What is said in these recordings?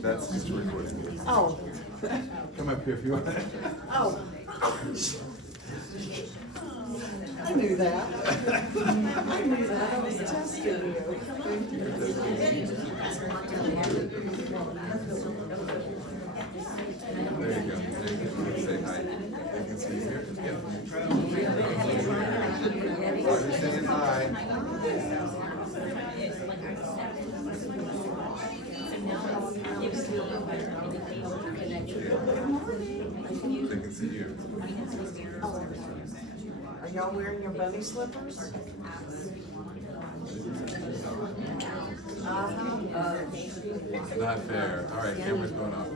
That's just a recording. Oh. Come up here if you want. Oh. I knew that. I knew that. I was testing you. There you go. There you go. Say hi. You can see here. Yep. You're saying hi. They can see you. Are y'all wearing your bunny slippers? Not fair. All right, camera's going off.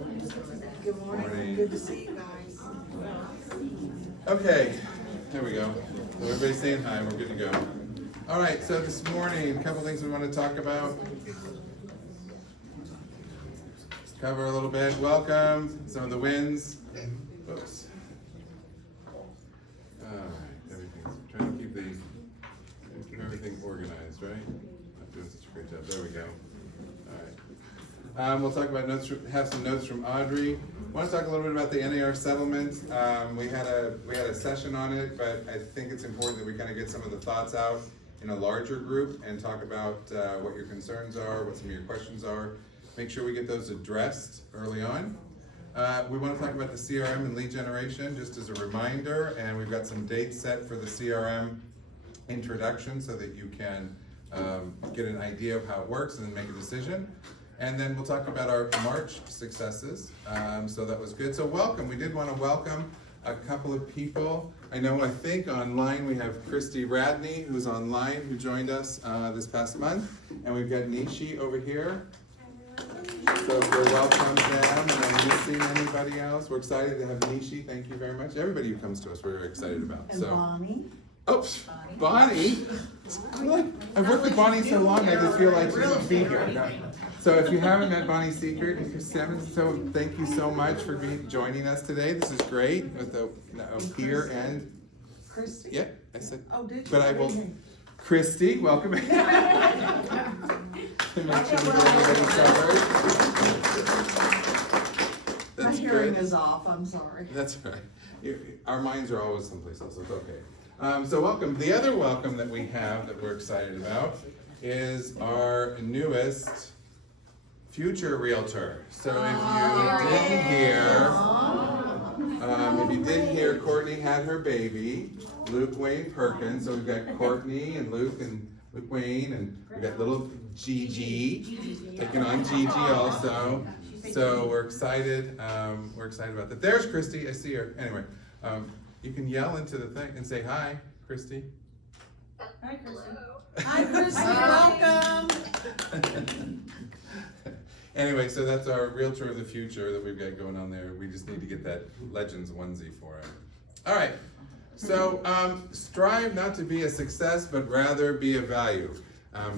Good morning. Good to see you guys. Okay, there we go. So everybody's saying hi, we're good to go. All right, so this morning, a couple things we want to talk about. Just cover a little bit. Welcome, some of the wins. Oops. All right, everything's trying to keep everything organized, right? Not doing such a great job. There we go. All right. We'll talk about notes. Have some notes from Audrey. I want to talk a little bit about the NAR settlement. We had a session on it, but I think it's important that we kind of get some of the thoughts out in a larger group and talk about what your concerns are, what some of your questions are. Make sure we get those addressed early on. We want to talk about the CRM and lead generation, just as a reminder, and we've got some dates set for the CRM introduction so that you can get an idea of how it works and then make a decision. And then we'll talk about our March successes. So that was good. So welcome. We did want to welcome a couple of people. I think online we have Christy Radney, who's online, who joined us this past month. And we've got Nishi over here. So we're welcome them. And I'm missing anybody else. We're excited to have Nishi. Thank you very much. Everybody who comes to us, we're very excited about. And Bonnie. Oh, Bonnie. I've worked with Bonnie so long, I just feel like she should be here. No. So if you haven't met Bonnie Secret, if you're 7, so thank you so much for joining us today. This is great with the here and Christy. Yeah, I said. Oh, did you? But I will. Christy, welcome. Make sure we get everybody covered. My That's hearing good. is off. I'm sorry. That's right. Our minds are always someplace else, so it's okay. So welcome. The other welcome that we have that we're excited about is our newest future realtor. So if you didn't hear, Courtney had her baby, Luke Wayne Perkins. So we've got Courtney and Luke Wayne, and we've got little Gigi taking on Gigi also. So we're excited. We're excited about that. There's Christy. I see her. Anyway, you can yell into the thing and say hi, Christy. Hi, Christy. Hi, Christy. Welcome. Anyway, so that's our realtor of the future that we've got going on there. We just need to get that Legends onesie for it. All right. So strive not to be a success, but rather be a value.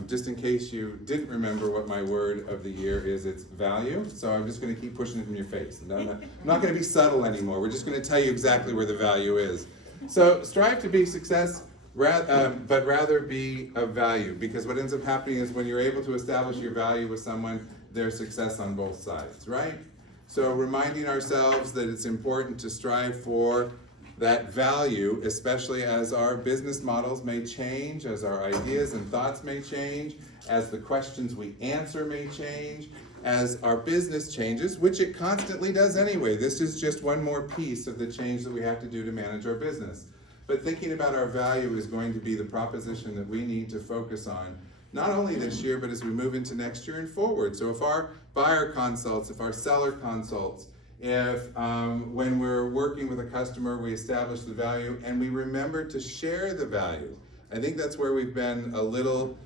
Just in case you didn't remember what my word of the year is, it's value. So I'm just going to keep pushing it in your face. I'm not going to be subtle anymore. We're just going to tell you exactly where the value is. So strive to be success, but rather be of value. Because what ends up happening is when you're able to establish your value with someone, there's success on both sides, right? So reminding ourselves that it's important to strive for that value, especially as our business models may change, as our ideas and thoughts may change, as the questions we answer may change, as our business changes, which it constantly does anyway. This is just one more piece of the change that we have to do to manage our business. But thinking about our value is going to be the proposition that we need to focus on, not only this year, but as we move into next year and forward. So if our buyer consults, if our seller consults, if when we're working with a customer, we establish the value and we remember to share the value. I think that's where we've been a little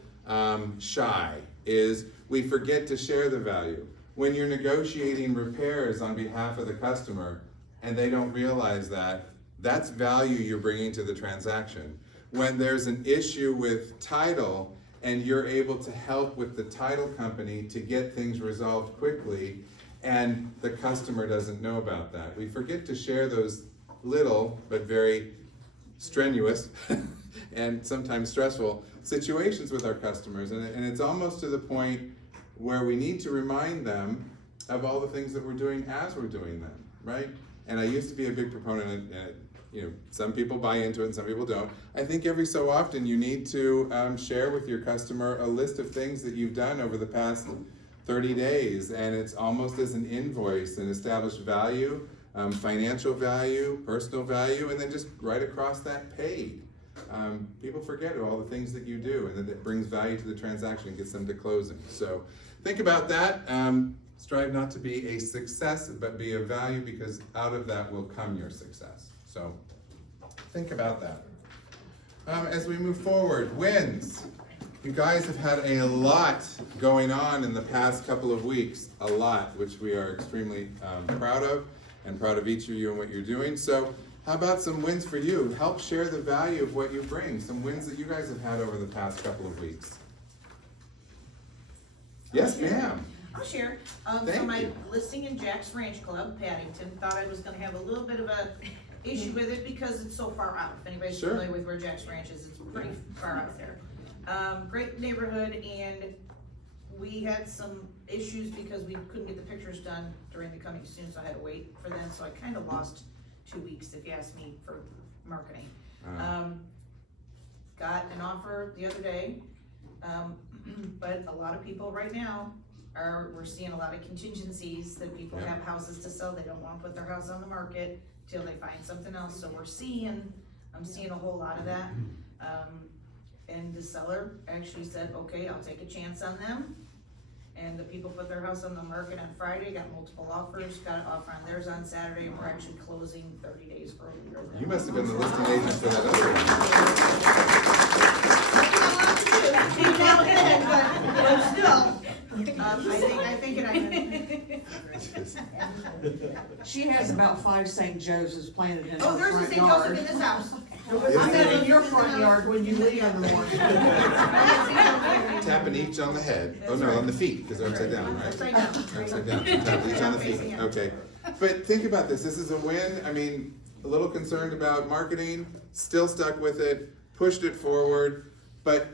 shy, is we forget to share the value. When you're negotiating repairs on behalf of the customer and they don't realize that, that's value you're bringing to the transaction. When there's an issue with title and you're able to help with the title company to get things resolved quickly, and the customer doesn't know about that. We forget to share those little but very strenuous and sometimes stressful situations with our customers, and it's almost to the point where we need to remind them of all the things that we're doing as we're doing them, right? And I used to be a big proponent, and you know, some people buy into it and some people don't. I think every so often you need to share with your customer a list of things that you've done over the past 30 days, and it's almost as an invoice, an established value, financial value, personal value, and then just right across that paid. People forget all the things that you do, and that it brings value to the transaction and gets them to closing. So think about that. Strive not to be a success, but be a value, because out of that will come your success. So think about that. As we move forward, wins. You guys have had a lot going on in the past couple of weeks, a lot, which we are extremely proud of, and proud of each of you and what you're doing. So how about some wins for you? Help share the value of what you bring, some wins that you guys have had over the past couple of weeks. Yes, ma'am. I'll share. Thank So my you. listing in Jack's Ranch Club, Paddington, thought I was gonna have a little bit of a issue with it because it's so far out. If anybody's Sure. familiar with where Jack's Ranch is, it's pretty far out there. Great neighborhood, and we had some issues because we couldn't get the pictures done during the coming soon, so I had to wait for them, so I kinda lost 2 weeks, if you ask me, for marketing. Got an offer the other day, but a lot of people right now we're seeing a lot of contingencies that people Yeah. have houses to sell, they don't wanna put their house on the market till they find something else, so I'm seeing a whole lot of that. And the seller actually said, okay, I'll take a chance on them. And the people put their house on the market on Friday, got multiple offers, got an offer on theirs on Saturday, and we're actually closing 30 days earlier. You must have been the listing agent for that other one. Now and then, but still. I think it. She has about 5 St. Joseph's planted in her Oh, there's a front St. Joseph yard. in this house. I meant in your front yard when you leave in the morning. Tapping each on the head. Oh no, on the feet, because they're upside down, right? Upside down. Upside down. Tap each on the feet. Okay. But think about this. This is a win. I mean, a little concerned about marketing, still stuck with it, pushed it forward. But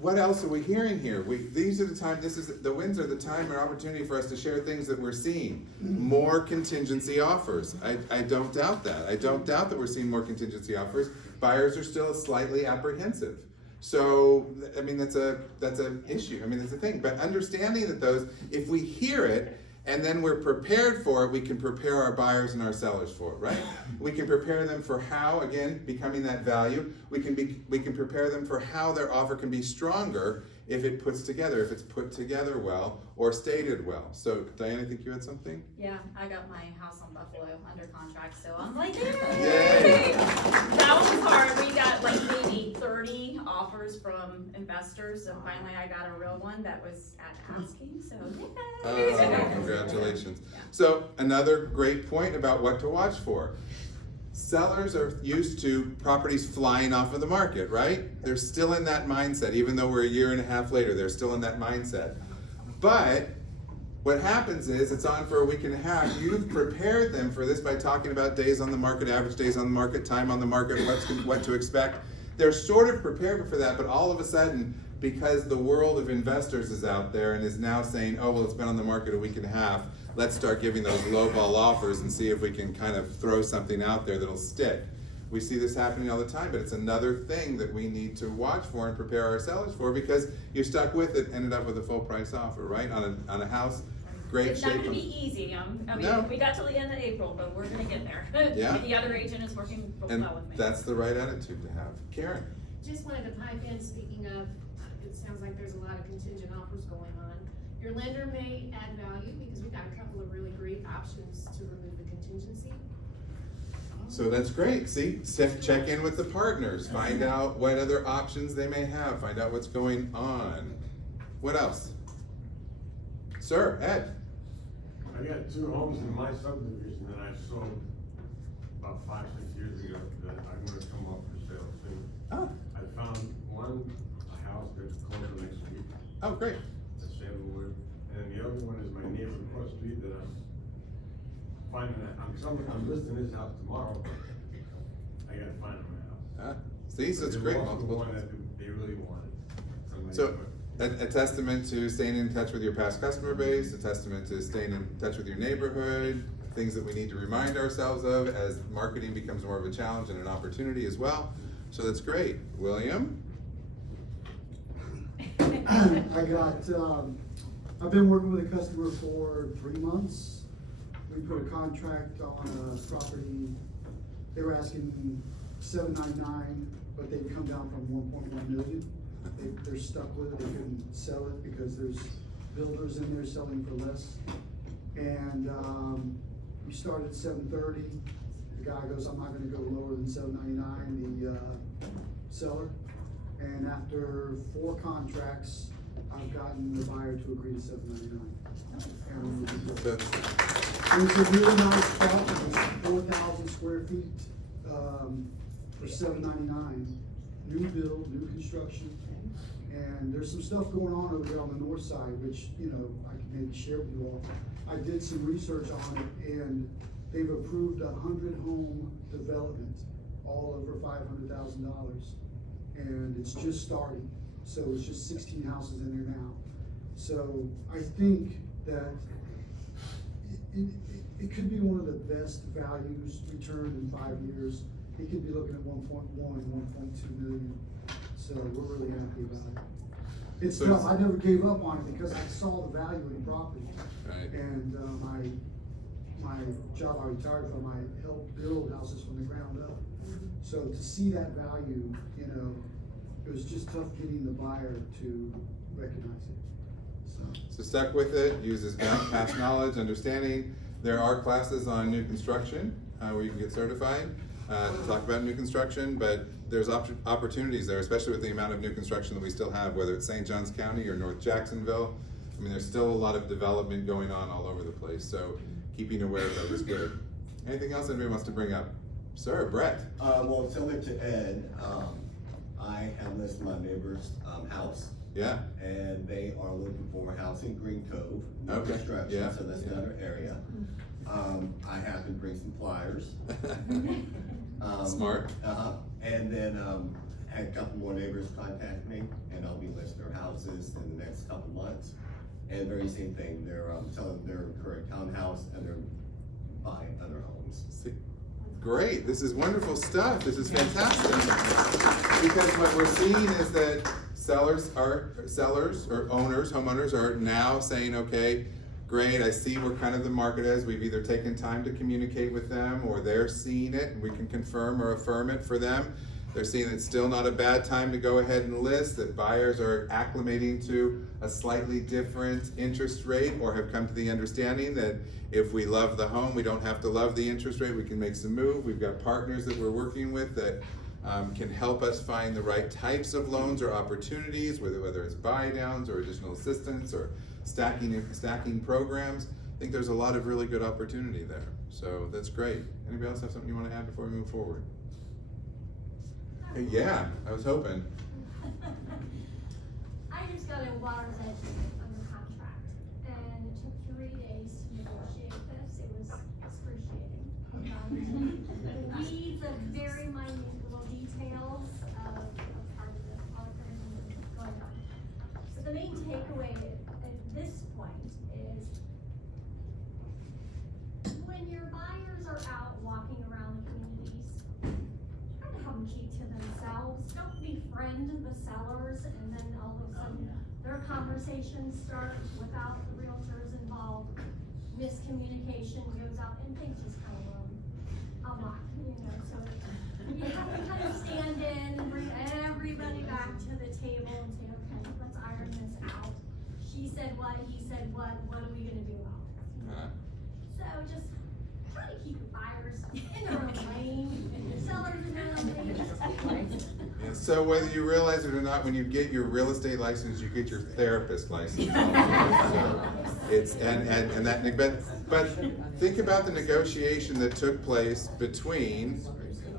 what else are we hearing here? These are the time. The wins are the time or opportunity for us to share things that we're seeing. More contingency offers. I don't doubt that. I don't doubt that we're seeing more contingency offers. Buyers are still slightly apprehensive. So, I mean, that's an issue. I mean, it's a thing. But understanding that if we hear it and then we're prepared for it, we can prepare our buyers and our sellers for it, right? We can prepare them for how, again, becoming that value. We can prepare them for how their offer can be stronger if it's put together well or stated well. So, Diane, I think you had something? Yeah, I got my house on Buffalo under contract, so I'm like, yay! Yay! That was hard. We got like maybe 30 offers from investors, and finally I got a real one that was at asking, so yay! Oh, congratulations. So, another great point about what to watch for. Sellers are used to properties flying off of the market, right? They're still in that mindset, even though we're a year and a half later, they're still in that mindset. But what happens is it's on for a week and a half. You've prepared them for this by talking about days on the market, average days on the market, time on the market, what to expect. They're sort of prepared for that, but all of a sudden, because the world of investors is out there and is now saying, oh, well, it's been on the market a week and a half, let's start giving those lowball offers and see if we can kind of throw something out there that'll stick. We see this happening all the time, but it's another thing that we need to watch for and prepare our sellers for, because you're stuck with it, ended up with a full price offer, right? On a house, great It's shape. not gonna be easy. I mean, No. we got till the end of April, but we're gonna get there. Yeah. The other agent is working well And with me. that's the right attitude to have. Karen? Just wanted to pipe in, speaking of, it sounds like there's a lot of contingent offers going on. Your lender may add value because we've got a couple of really great options to remove the contingency. So that's great. See, check in with the partners, find out what other options they may have, find out what's going on. What else? Sir, Ed? I got 2 homes in my subdivision that I sold about 5, 6 years ago that I'm gonna come up for sale soon. Oh, I found a house that's closing next week, oh, great. at Savilwood, and the other one is my neighbor across the street that I'm finding that, I'm listing his house tomorrow, but I gotta find him a house. See, so it's There's great. also Multiple. one that they really wanted. Somebody So, put- a testament to staying in touch with your past customer base, a testament to staying in touch with your neighborhood, things that we need to remind ourselves of as marketing becomes more of a challenge and an opportunity as well. So that's great. William? I got, I've been working with a customer for 3 months. We put a contract on a property. They were asking $799, but they'd come down from 1.1 million. They're stuck with it, they couldn't sell it because there's builders in there selling for less. And, we started at 730. The guy goes, I'm not gonna go lower than 799, the, seller. And after 4 contracts, I've gotten the buyer to agree to 799. And it's a really nice property, it's 4,000 square feet, for $799. New build, new construction. And there's some stuff going on over there on the north side, which, you know, I can maybe share with you all. I did some research on it, and they've approved a 100-home development, all over $500,000. And it's just starting, so it's just 16 houses in there now. So I think that it could be one of the best values returned in 5 years. It could be looking at 1.1, 1.2 million. So we're really happy about it. It's So tough. I never gave up on it because I saw the value in the property. Right. And my job I retired from, I helped build houses from the ground up. So to see that value, you know, it was just tough getting the buyer to recognize it. So stuck with it, uses past knowledge, understanding. There are classes on new construction where you can get certified to talk about new construction, but there's opportunities there, especially with the amount of new construction that we still have, whether it's St. Johns County or North Jacksonville. I mean, there's still a lot of development going on all over the place, so keeping aware of that is good. Anything else anybody wants to bring up? Sir, Brett. Well, similar to Ed, I have listed my neighbor's house, Yeah. and they are looking for a house in Green Cove, new Okay, construction, yeah, so that's yeah. another area. I have to bring some flyers. Smart. And then, had a couple more neighbors contact me, and I'll be listing their houses in the next couple months. And very same thing, they're, selling their current townhouse, and they're buying other homes. Great, this is wonderful stuff, this is fantastic. Because what we're seeing is that sellers or owners, homeowners are now saying, okay, great, I see where kind of the market is. We've either taken time to communicate with them, or they're seeing it and we can confirm or affirm it for them. They're seeing it's still not a bad time to go ahead and list, that buyers are acclimating to a slightly different interest rate, or have come to the understanding that if we love the home, we don't have to love the interest rate, we can make some move. We've got partners that we're working with that can help us find the right types of loans or opportunities, whether it's buy downs or additional assistance or stacking programs. I think there's a lot of really good opportunity there. So that's great. Anybody else have something you want to add before we move forward? Yeah, I was hoping. I just got a water's edge under contract, and it took 3 days to negotiate this. It was excruciating. The weeds of very minute little details of part of the things going on. So the main takeaway at this point is when your buyers are out walking around the communities, try to have them keep to themselves. Don't befriend the sellers and then all of a sudden their conversations start without the realtors involved. Miscommunication goes out and things just kind of run amok, you know. So you have to kind of stand in and bring everybody back to the table and say, okay, let's iron this out. She said what, he said what are we gonna do about it? So just try to keep the buyers in their own lane, sellers in their own lane. So whether you realize it or not, when you get your real estate license, you get your therapist license. So it's and that, but think about the negotiation that took place between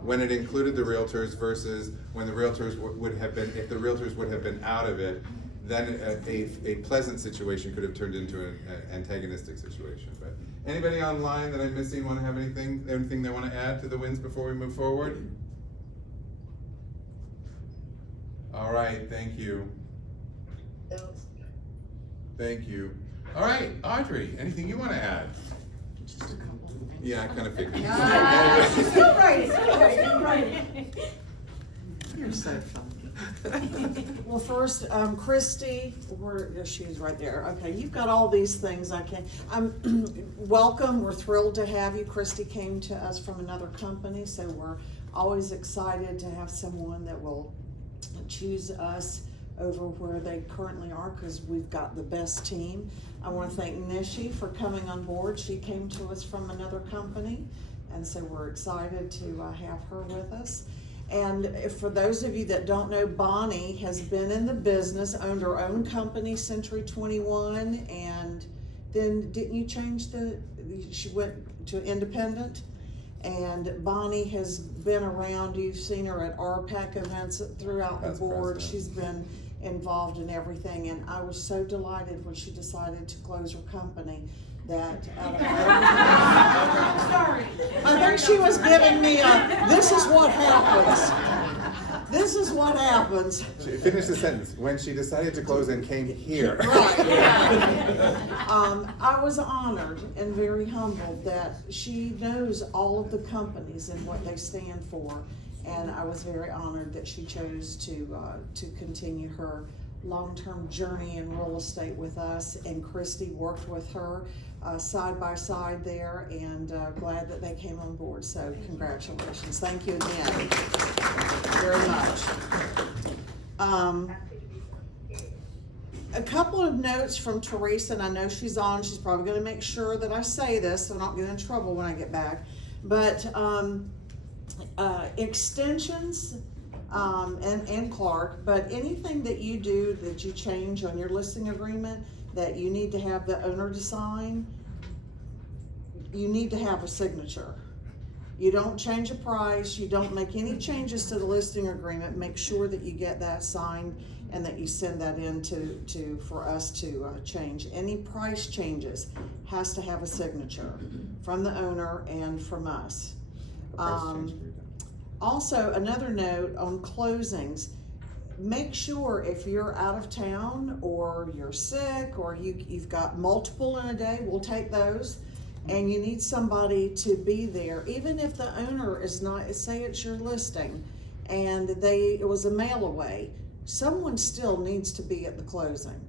when it included the realtors versus when the realtors would have been, if the realtors would have been out of it, then a pleasant situation could have turned into an antagonistic situation. But anybody online that I'm missing want to have anything they want to add to the wins before we move forward? All right, thank you. Thank you. All right, Audrey, anything you wanna add? Just a couple. Yeah, I kinda figured. Still right, still right. You're so funny. Well, first, Christy, she's right there. Okay, you've got all these things I can, welcome, we're thrilled to have you. Christy came to us from another company, so we're always excited to have someone that will choose us over where they currently are, because we've got the best team. I want to thank Nishi for coming on board. She came to us from another company, and so we're excited to have her with us. And for those of you that don't know, Bonnie has been in the business, owned her own company, Century 21, and then didn't you change she went to independent? And Bonnie has been around, you've seen her at RPAC events throughout the Past board. president. She's been involved in everything, and I was so delighted when she decided to close her company that out of Sorry. I think she was giving me this is what happens. This is what happens. Finish the sentence. When she decided to close and came here. Right, yeah. I was honored and very humbled that she knows all of the companies and what they stand for. And I was very honored that she chose to continue her long-term journey in real estate with us. And Christy worked with her side by side there, and glad that they came on board. So congratulations. Thank you again very much. A couple of notes from Teresa, and I know she's on. She's probably going to make sure that I say this so I don't get in trouble when I get back. But extensions and Clark, but anything that you do that you change on your listing agreement that you need to have the owner to sign, you need to have a signature. You don't change a price, you don't make any changes to the listing agreement. Make sure that you get that signed and that you send that in for us to change. Any price changes has to have a signature from the owner and from us. Also, another note on closings, make sure if you're out of town or you're sick or you've got multiple in a day, we'll take those, and you need somebody to be there. Even if the owner is not, say it's your listing and it was a mail away, someone still needs to be at the closing.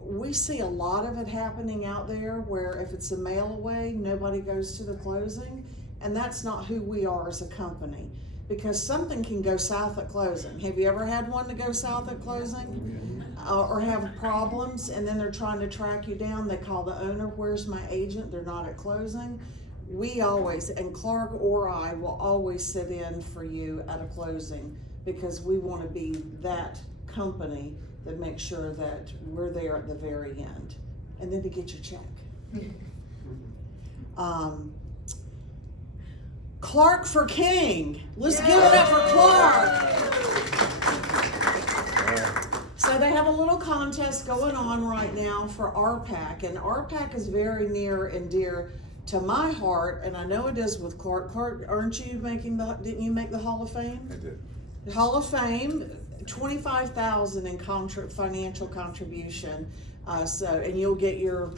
We see a lot of it happening out there where if it's a mail away, nobody goes to the closing. And that's not who we are as a company, because something can go south at closing. Have you ever had one to go south at closing? Or have problems, and then they're trying to track you down. They call the owner, where's my agent? They're not at closing. We always, and Clark or I will always sit in for you at a closing, because we want to be that company that makes sure that we're there at the very end. And then to get your check. Clark for King. Let's give it up for Clark. So they have a little contest going on right now for RPAC, and RPAC is very near and dear to my heart, and I know it is with Clark. Clark, didn't you make the Hall of Fame? I did. The Hall of Fame, $25,000 in financial contribution. And you'll get your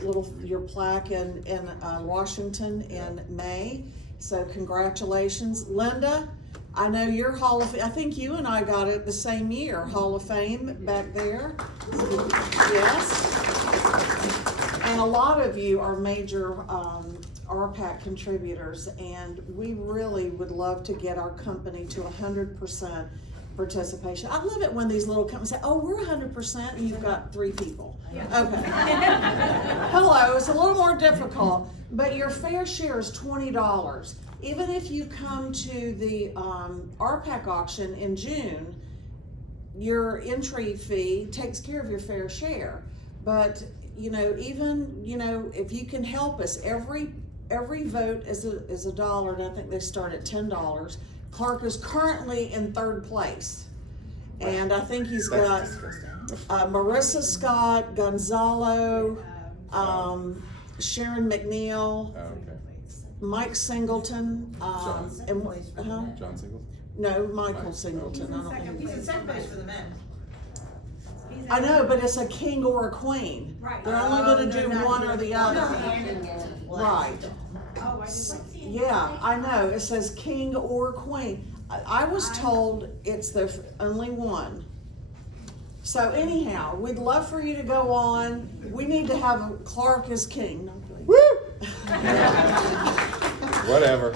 plaque in Washington in May. So congratulations, Linda. I know your Hall of Fame. I think you and I got it the same year. Hall of Fame back there. Yes. And a lot of you are major RPAC contributors, and we really would love to get our company to 100% participation. I love it when these little companies say, "Oh, we're 100%," and you've got 3 people. Yeah. Okay. Hello, it's a little more difficult, but your fair share is $20. Even if you come to the RPAC auction in June, your entry fee takes care of your fair share. But if you can help us, every vote is $1, and I think they start at $10. Clark is currently in 3rd place, and I think he's got Marissa Scott, Gonzalo, Sharon McNeil, Mike Singleton, John John Singleton? No, Michael Singleton. I don't think He's in second place for the men. I know, but it's a king or a queen. Right. They're only gonna they're do not one doing or the one other. and Right. Oh, I didn't. Yeah, I know, it says king or queen. I was told it's the only one. So anyhow, we'd love for you to go on. We need to have Clark as king. No, I'm kidding. Whatever.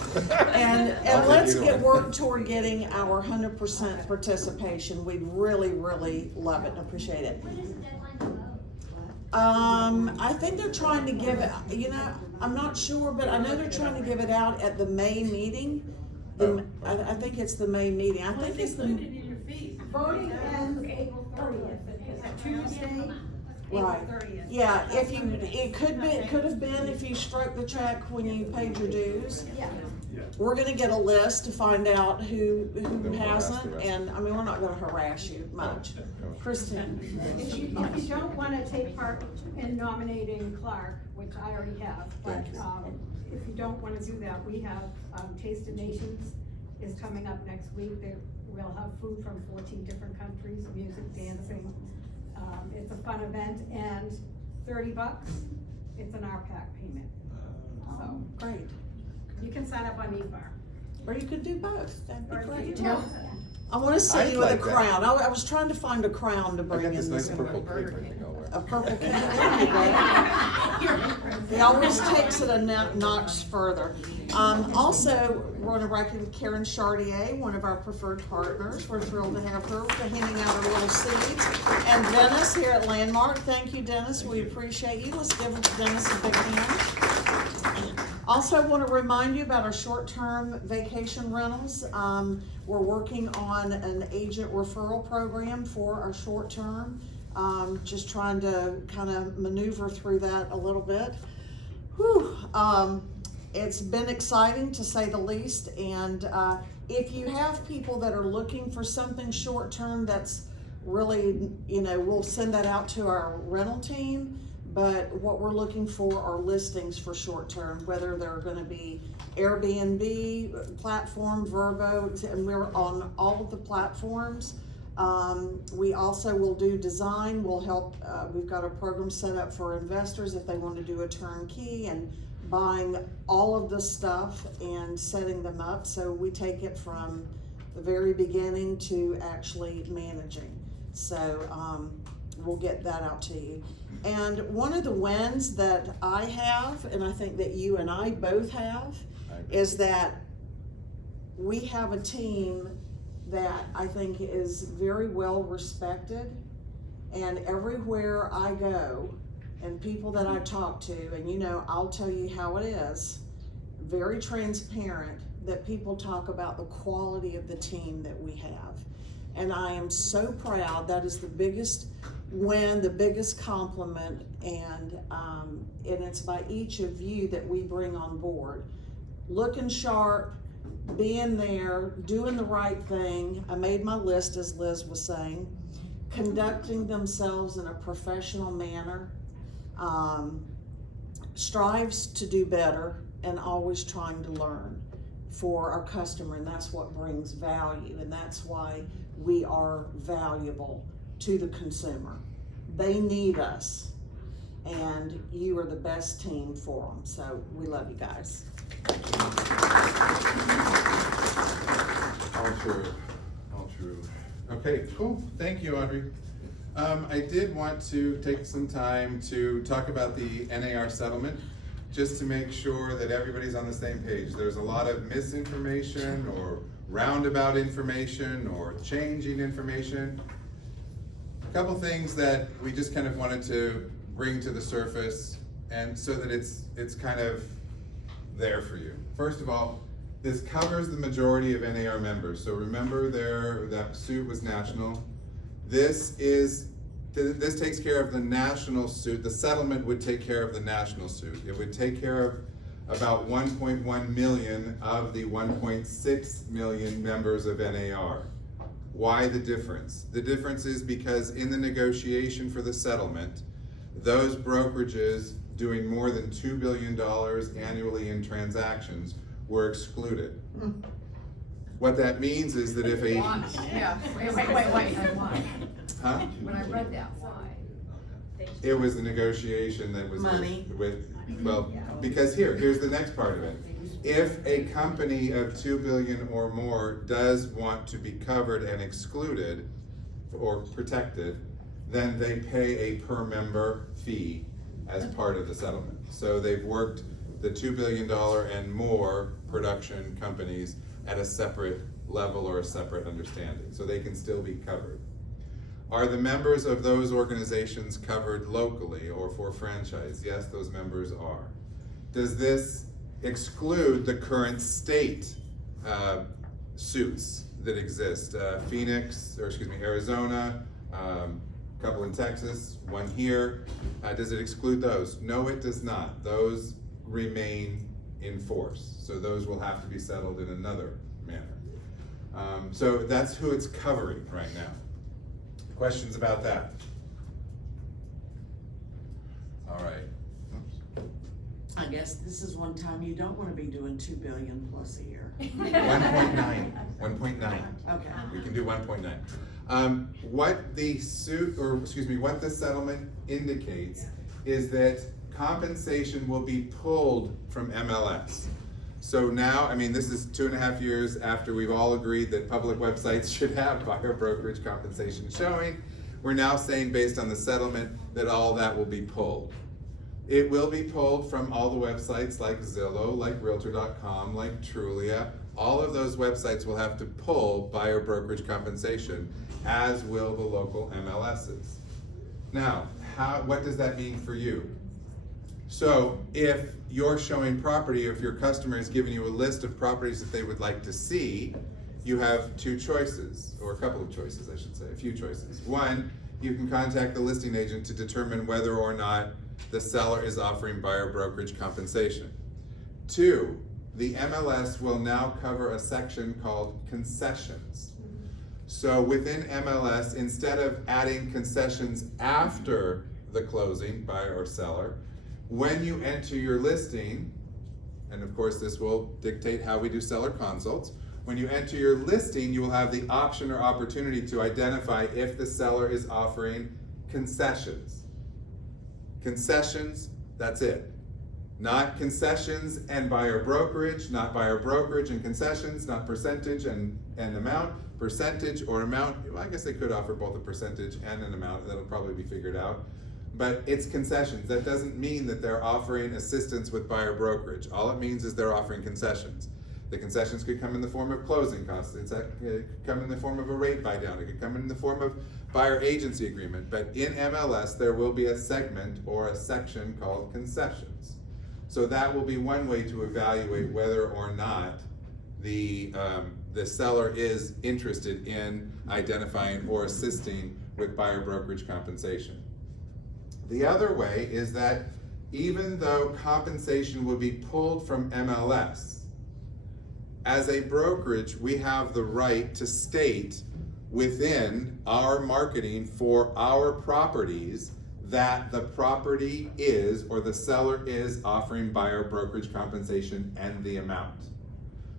And I'll take let's either get one. work toward getting our 100% participation. We'd really, really love it and appreciate it. When is the deadline to vote? I think they're trying to give it, you know, I'm not sure, but I know they're trying to give it out at the May meeting. I think it's the May meeting. I think it's the, Voting ends April 30th, it's a Tuesday, April right. 30th. Yeah, if you, it could have been if you struck the check when you paid your dues. Yeah. We're gonna get a list to find out who hasn't, and, I mean, we're not gonna harass you much. Christine? If you don't wanna take part in nominating Clark, which I already have, but, Thank you. if you don't wanna do that, we have, Taste of Nations is coming up next week. We'll have food from 14 different countries, music, dancing. It's a fun event, and $30, it's an RPAC payment. So, Great. you can sign up on NAR. Or you could do both, that'd be Or you great. can do- I wanna see I'd you with a like that. crown. I was trying to find a crown to I bring got in this nice this. purple paper thing I'll wear. A purple can. He always takes it a notch further. Also, we're gonna reckon Karen Chartier, one of our preferred partners. We're thrilled to have her handing out her little seeds. And Dennis here at Landmark. Thank you, Dennis. We appreciate you. Let's give Dennis a big hand. Also, want to remind you about our short-term vacation rentals. We're working on an agent referral program for our short-term. Just trying to kind of maneuver through that a little bit. Whew. It's been exciting to say the least, and if you have people that are looking for something short-term that's really, you know, we'll send that out to our rental team. But what we're looking for are listings for short-term, whether they're gonna be Airbnb, platform, Verbo, and we're on all of the platforms. We also will do design, we'll help, we've got a program set up for investors if they want to do a turnkey and buying all of the stuff and setting them up. So we take it from the very beginning to actually managing. So, we'll get that out to you. And one of the wins that I have, and I think that you and I both have, is that we have a team that I think is very well respected. And everywhere I go, and people that I talk to, and you know, I'll tell you how it is, very transparent, that people talk about the quality of the team that we have. And I am so proud. That is the biggest win, the biggest compliment, and it's by each of you that we bring on board. Looking sharp, being there, doing the right thing. I made my list, as Liz was saying. Conducting themselves in a professional manner, strives to do better, and always trying to learn for our customer, and that's what brings value, and that's why we are valuable to the consumer. They need us, and you are the best team for them, so we love you guys. All true, all true. Okay, cool, thank you, Audrey. I did want to take some time to talk about the NAR settlement, just to make sure that everybody's on the same page. There's a lot of misinformation or roundabout information or changing information. A couple things that we just kind of wanted to bring to the surface, and so that it's kind of there for you. First of all, this covers the majority of NAR members. So remember that suit was national. This takes care of the national suit. The settlement would take care of the national suit. It would take care of about 1.1 million of the 1.6 million members of NAR. Why the difference? The difference is because in the negotiation for the settlement, those brokerages doing more than $2 billion annually in transactions were excluded. What that means is that if a... Yeah, wait. Huh? When I read that, It was the negotiation that was Money. well, because here's the next part of it. If a company of 2 billion or more does want to be covered and excluded or protected, then they pay a per member fee as part of the settlement. So they've worked the $2 billion and more production companies at a separate level or a separate understanding, so they can still be covered. Are the members of those organizations covered locally or for franchise? Yes, those members are. Does this exclude the current state suits that exist? Arizona, couple in Texas, one here. Does it exclude those? No, it does not. Those remain in force. So those will have to be settled in another manner. So that's who it's covering right now. Questions about that? All right. I guess this is one time you don't wanna be doing 2 billion plus a year. 1.9. 1.9. Okay. We can do 1.9. What the what the settlement indicates is that compensation will be pulled from MLS. So now, I mean, this is 2.5 years after we've all agreed that public websites should have buyer brokerage compensation showing. We're now saying, based on the settlement, that all that will be pulled. It will be pulled from all the websites like Zillow, like Realtor.com, like Trulia. All of those websites will have to pull buyer brokerage compensation, as will the local MLSs. Now, what does that mean for you? So if you're showing property, or if your customer is giving you a list of properties that they would like to see, you have two choices, or a couple of choices, I should say, a few choices. One, you can contact the listing agent to determine whether or not the seller is offering buyer brokerage compensation. Two, the MLS will now cover a section called concessions. So within MLS, instead of adding concessions after the closing, buyer or seller, when you enter your listing, and of course this will dictate how we do seller consults, when you enter your listing, you will have the option or opportunity to identify if the seller is offering concessions. Concessions, that's it. Not concessions and buyer brokerage, not buyer brokerage and concessions, not percentage and amount, percentage or amount. Well, I guess they could offer both a percentage and an amount, that'll probably be figured out. But it's concessions. That doesn't mean that they're offering assistance with buyer brokerage. All it means is they're offering concessions. The concessions could come in the form of closing costs. It could come in the form of a rate buy down. It could come in the form of buyer agency agreement. But in MLS, there will be a segment or a section called concessions. So that will be one way to evaluate whether or not the seller is interested in identifying or assisting with buyer brokerage compensation. The other way is that even though compensation will be pulled from MLS, as a brokerage, we have the right to state within our marketing for our properties that the property is, or the seller is, offering buyer brokerage compensation and the amount.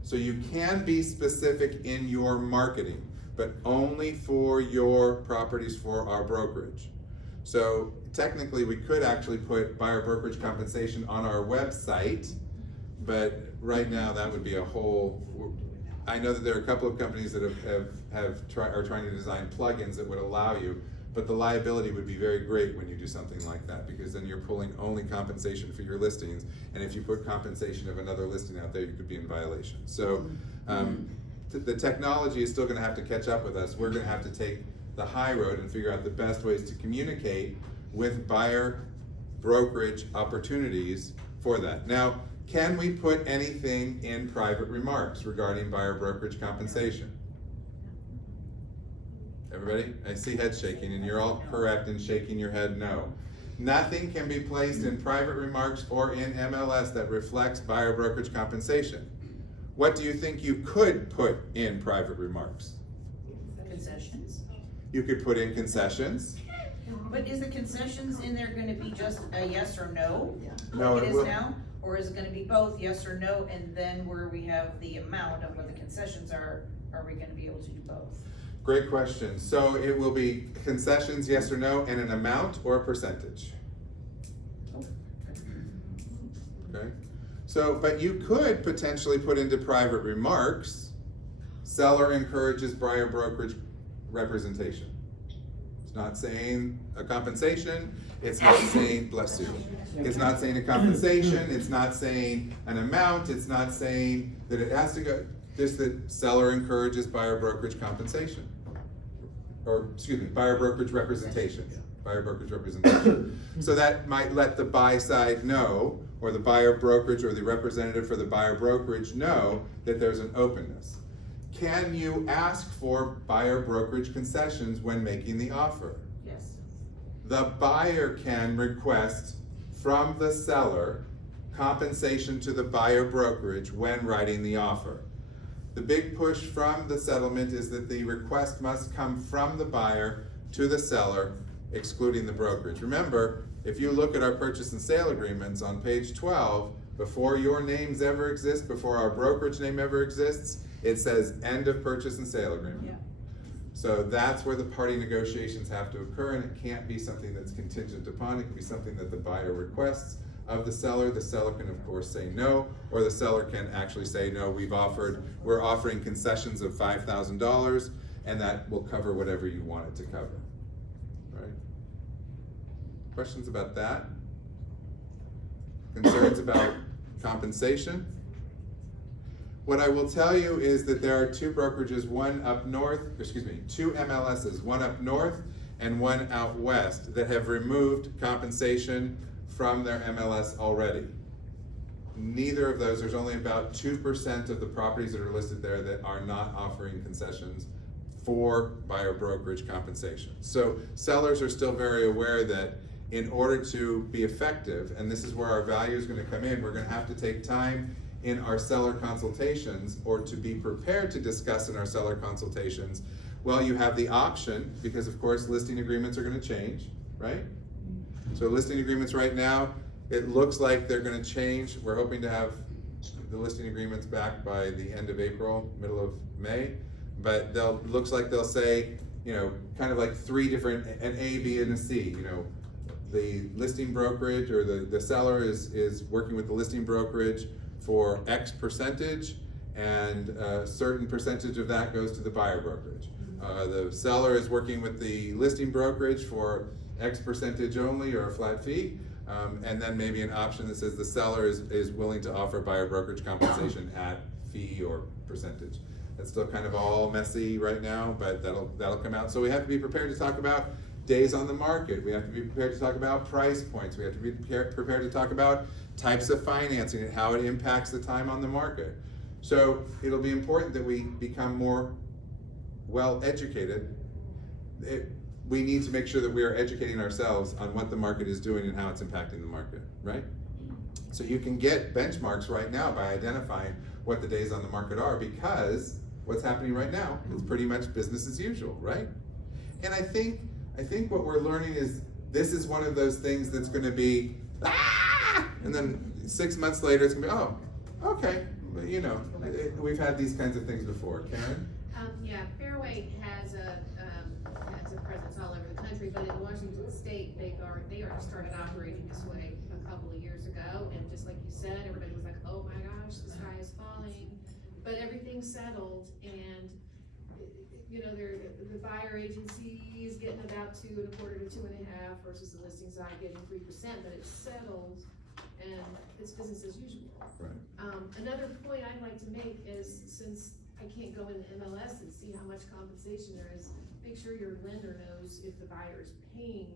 So you can be specific in your marketing, but only for your properties for our brokerage. So technically we could actually put buyer brokerage compensation on our website, but right now that would be a whole, I know that there are a couple of companies that are trying to design plugins that would allow you, but the liability would be very great when you do something like that, because then you're pulling only compensation for your listings, and if you put compensation of another listing out there, you could be in violation. So the technology is still gonna have to catch up with us. We're gonna have to take the high road and figure out the best ways to communicate with buyer brokerage opportunities for that. Now, can we put anything in private remarks regarding buyer brokerage compensation? Everybody? I see heads shaking, and you're all correct in shaking your head no. Nothing can be placed in private remarks or in MLS that reflects buyer brokerage compensation. What do you think you could put in private remarks? Concessions. You could put in concessions. But is the concessions in there gonna be just a yes or no? No, Like it it is will. now? Or is it gonna be both yes or no, and then where we have the amount of what the concessions are we gonna be able to do both? Great question. So it will be concessions, yes or no, and an amount or a percentage. Okay. So, but you could potentially put into private remarks, seller encourages buyer brokerage representation. It's not saying a compensation, it's not saying, bless you, it's not saying a compensation, it's not saying an amount, it's not saying that it has to go, just that seller encourages buyer brokerage compensation. Or, excuse me, buyer brokerage representation. Buyer brokerage representation. So that might let the buy side know, or the buyer brokerage or the representative for the buyer brokerage know that there's an openness. Can you ask for buyer brokerage concessions when making the offer? Yes. The buyer can request from the seller compensation to the buyer brokerage when writing the offer. The big push from the settlement is that the request must come from the buyer to the seller, excluding the brokerage. Remember, if you look at our purchase and sale agreements on page 12, before your names ever exist, before our brokerage name ever exists, it says end of purchase and sale agreement. Yeah. So that's where the party negotiations have to occur, and it can't be something that's contingent upon. It can be something that the buyer requests of the seller. The seller can of course say no, or the seller can actually say, no, we're offering concessions of $5,000, and that will cover whatever you want it to cover. Right? Questions about that? Concerns about compensation? What I will tell you is that there are two brokerages, two MLSs, one up north and one out west, that have removed compensation from their MLS already. Neither of those, there's only about 2% of the properties that are listed there that are not offering concessions for buyer brokerage compensation. So sellers are still very aware that in order to be effective, and this is where our value is going to come in, we're going to have to take time in our seller consultations, or to be prepared to discuss in our seller consultations. Well, you have the option, because of course listing agreements are going to change, right? So listing agreements right now, it looks like they're going to change. We're hoping to have the listing agreements back by the end of April, middle of May, but looks like they'll say, kind of like three different, an A, B, and a C. The listing brokerage, or the seller is working with the listing brokerage for X percentage, and a certain percentage of that goes to the buyer brokerage. The seller is working with the listing brokerage for X percentage only, or a flat fee, and then maybe an option that says the seller is willing to offer buyer brokerage compensation at fee or percentage. That's still kind of all messy right now, but that'll come out. So we have to be prepared to talk about days on the market. We have to be prepared to talk about price points. We have to be prepared to talk about types of financing and how it impacts the time on the market. So it'll be important that we become more well educated. We need to make sure that we are educating ourselves on what the market is doing and how it's impacting the market, right? So you can get benchmarks right now by identifying what the days on the market are, because what's happening right now is pretty much business as usual, right? And I think what we're learning is this is one of those things that's going to be, and then 6 months later it's going to be, oh, okay. But, we've had these kinds of things before. Karen? Yeah, Fairway has a presence all over the country, but in Washington State, they already started operating this way a couple of years ago, and just like you said, everybody was like, oh my gosh, the sky is falling. But everything's settled, and the buyer agency is getting about 2.25 to 2.5 versus the listing side getting 3%, but it's settled and it's business as usual. Right. Another point I'd like to make is, since I can't go into MLS and see how much compensation there is, make sure your lender knows if the buyer is paying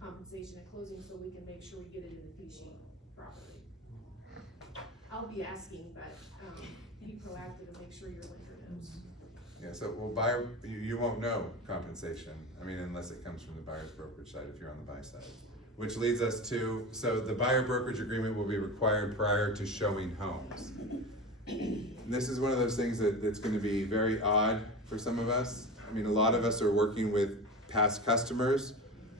compensation at closing, so we can make sure we get it in the fee sheet properly. I'll be asking, but be proactive and make sure your lender knows. Yeah, so you won't know compensation, unless it comes from the buyer's brokerage side if you're on the buy side. Which leads us to, so the buyer brokerage agreement will be required prior to showing homes. And this is one of those things that's going to be very odd for some of us. A lot of us are working with past customers,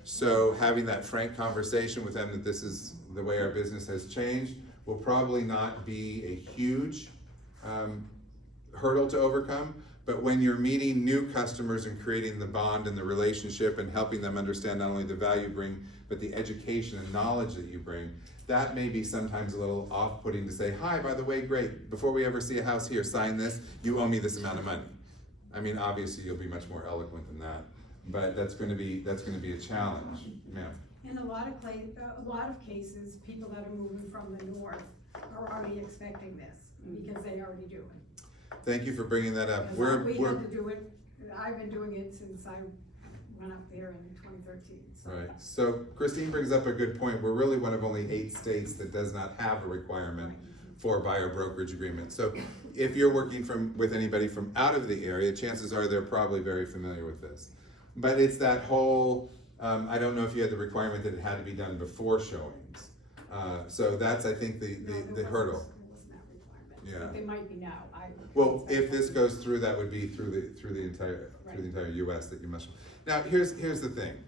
so having that frank conversation with them that this is the way our business has changed will probably not be a huge hurdle to overcome. But when you're meeting new customers and creating the bond and the relationship and helping them understand not only the value you bring, but the education and knowledge that you bring, that may be sometimes a little off-putting to say, hi, by the way, great, before we ever see a house here, sign this, you owe me this amount of money. I mean, obviously you'll be much more eloquent than that, but that's gonna be a challenge, ma'am. In a lot of cases, people that are moving from the north are already expecting this, because they already do it. Thank you for bringing that up. We had to do it, I've been doing it since I went up there in 2013. So. Right, so Christine brings up a good point. We're really one of only 8 states that does not have a requirement for buyer brokerage agreement. So if you're working with anybody from out of the area, chances are they're probably very familiar with this. But it's that whole, I don't know if you had the requirement that it had to be done before showings. So that's, I think, the hurdle. There wasn't that requirement. Yeah. But they might be now. Well, if this goes through, that would be through the entire U.S. that you must. Now, here's the thing.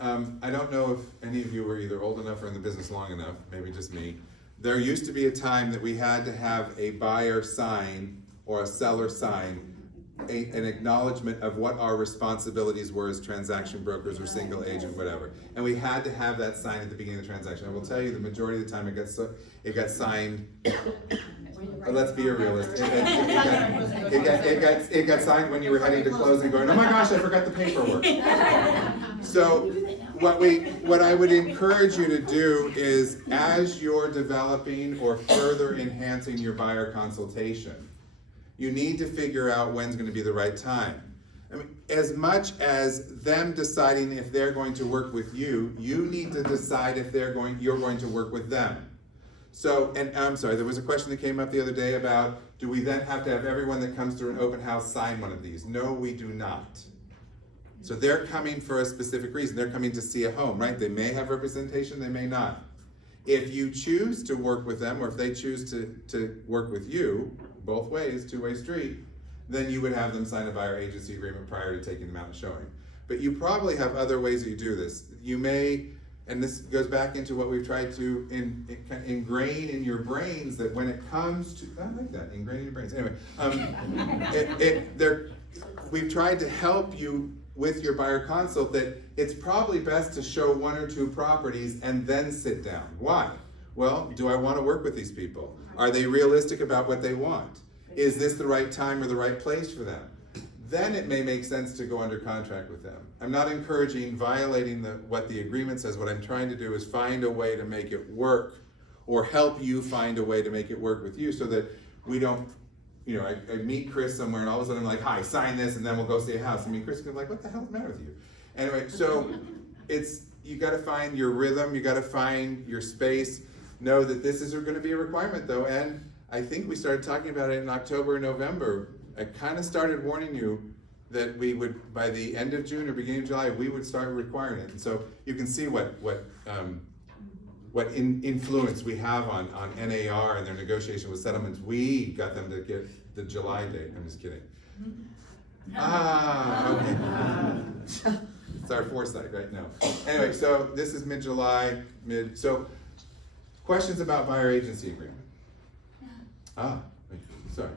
I don't know if any of you were either old enough or in the business long enough, maybe just me. There used to be a time that we had to have a buyer sign or a seller sign an acknowledgement of what our responsibilities were as transaction brokers or single agent, whatever. And we had to have that signed at the beginning of the transaction. I will tell you, the majority of the time it got signed. Let's be realistic. It got signed when you were heading to close and going, oh my gosh, I forgot the paperwork. So what I would encourage you to do is, as you're developing or further enhancing your buyer consultation, you need to figure out when's going to be the right time. I mean, as much as them deciding if they're going to work with you, you need to decide if you're going to work with them. So, and I'm sorry, there was a question that came up the other day about, do we then have to have everyone that comes through an open house sign one of these? No, we do not. So they're coming for a specific reason. They're coming to see a home, right? They may have representation, they may not. If you choose to work with them, or if they choose to work with you, both ways, two-way street, then you would have them sign a buyer agency agreement prior to taking them out and showing. But you probably have other ways that you do this. You may, and this goes back into what we've tried to ingrain in your brains, that when it comes to, I like that, ingrain in your brains. Anyway, we've tried to help you with your buyer consult that it's probably best to show 1 or 2 properties and then sit down. Why? Well, do I want to work with these people? Are they realistic about what they want? Is this the right time or the right place for them? Then it may make sense to go under contract with them. I'm not encouraging violating what the agreement says. What I'm trying to do is find a way to make it work, or help you find a way to make it work with you, so that we don't, you know, I meet Chris somewhere and all of a sudden I'm like, hi, sign this, and then we'll go see a house. I mean, Chris can be like, what the hell's the matter with you? Anyway, so you gotta find your rhythm, you gotta find your space. Know that this is going to be a requirement though, and I think we started talking about it in October and November. I kind of started warning you that we would, by the end of June or beginning of July, we would start requiring it. And so you can see what influence we have on NAR and their negotiation with settlements. We got them to give the July date. I'm just kidding. Okay. It's our foresight, right? No. Anyway, so this is mid-July, so questions about buyer agency agreement? Sorry.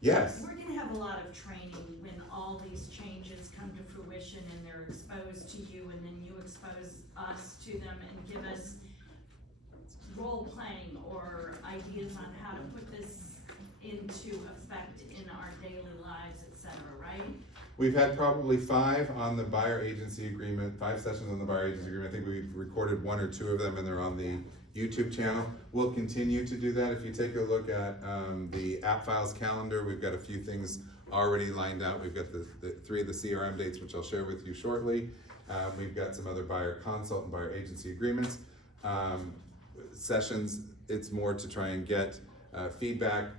Yes. We're gonna have a lot of training when all these changes come to fruition and they're exposed to you, and then you expose us to them and give us role playing or ideas on how to put this into effect in our daily lives, etc., right? We've had probably 5 on the buyer agency agreement, 5 sessions on the buyer agency agreement. I think we've recorded 1 or 2 of them, and they're on the YouTube channel. We'll continue to do that. If you take a look at the app files calendar, we've got a few things already lined out. We've got the 3 of the CRM dates, which I'll share with you shortly. We've got some other buyer consult and buyer agency agreements. Sessions, it's more to try and get feedback,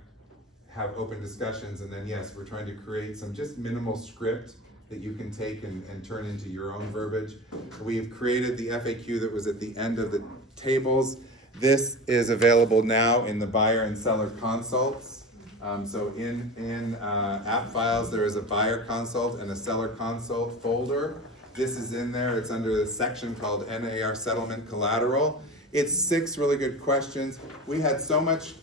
have open discussions, and then yes, we're trying to create some just minimal script that you can take and turn into your own verbiage. We've created the FAQ that was at the end of the tables. This is available now in the buyer and seller consults. So in app files, there is a buyer consult and a seller consult folder. This is in there. It's under the section called NAR Settlement Collateral. It's 6 really good questions. We had so much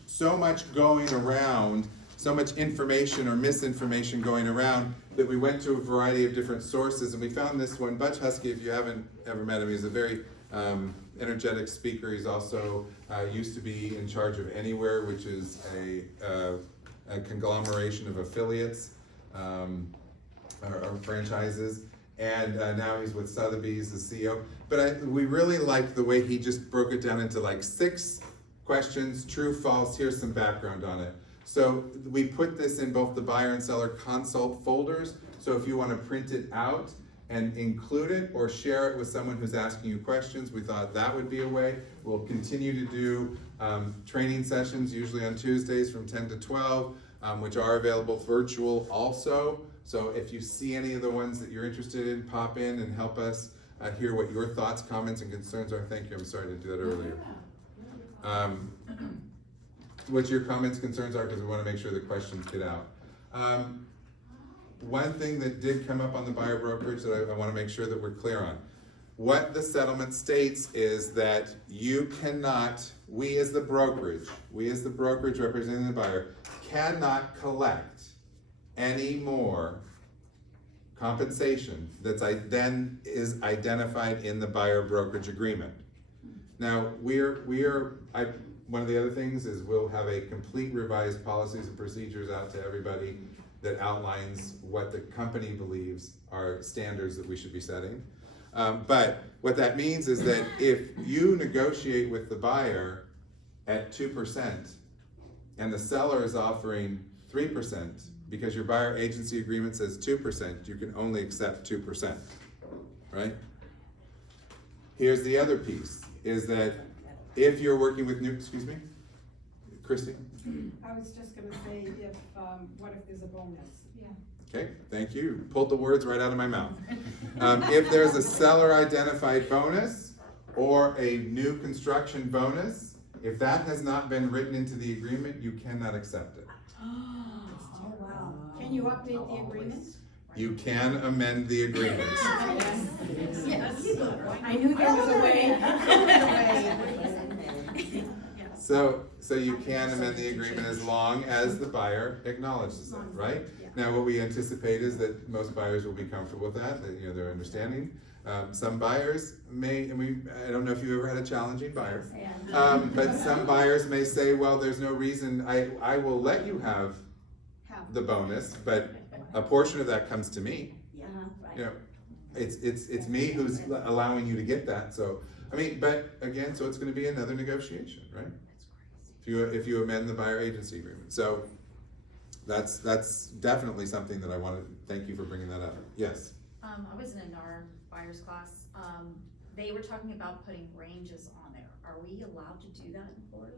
going around, so much information or misinformation going around that we went to a variety of different sources, and we found this one. Butch Husky, if you haven't ever met him, he's a very energetic speaker. He's also used to be in charge of Anywhere, which is a conglomeration of affiliates or franchises. And now he's with Sotheby's, the CEO. But we really liked the way he just broke it down into like 6 questions, true, false, here's some background on it. So we put this in both the buyer and seller consult folders. So if you want to print it out and include it or share it with someone who's asking you questions, we thought that would be a way. We'll continue to do training sessions, usually on Tuesdays from 10 to 12, which are available virtual also. So if you see any of the ones that you're interested in, pop in and help us hear what your thoughts, comments, and concerns are. Thank you, I'm sorry to do that earlier. What your comments, concerns are, because we want to make sure the questions get out. One thing that did come up on the buyer brokerage that I want to make sure that we're clear on. What the settlement states is that you cannot, we as the brokerage representing the buyer, cannot collect any more compensation that's then is identified in the buyer brokerage agreement. Now, one of the other things is we'll have a complete revised policies and procedures out to everybody that outlines what the company believes are standards that we should be setting. But what that means is that if you negotiate with the buyer at 2% and the seller is offering 3%, because your buyer agency agreement says 2%, you can only accept 2%, right? Here's the other piece, is that if you're working with excuse me, Christy? I was just gonna say, if, what if there's a bonus? Yeah. Okay, thank you. Pulled the words right out of my mouth. If there's a seller identified bonus or a new construction bonus, if that has not been written into the agreement, you cannot accept it. Oh, wow. Can you update the agreement? You can amend the agreement. Yes. I knew there was a way. So you can amend the agreement as long as the buyer acknowledges it, right? Now, what we anticipate is that most buyers will be comfortable with that they're understanding. Some buyers may, I don't know if you've ever had a challenging buyer, but some buyers may say, well, there's no reason, I will let you have the bonus, but a portion of that comes to me. It's me who's allowing you to get that. So, but again, so it's going to be another negotiation, right? If you amend the buyer agency agreement. So that's definitely something that I want to thank you for bringing that up. Yes. I was in a NAR buyers class. They were talking about putting ranges on there. Are we allowed to do that in Florida?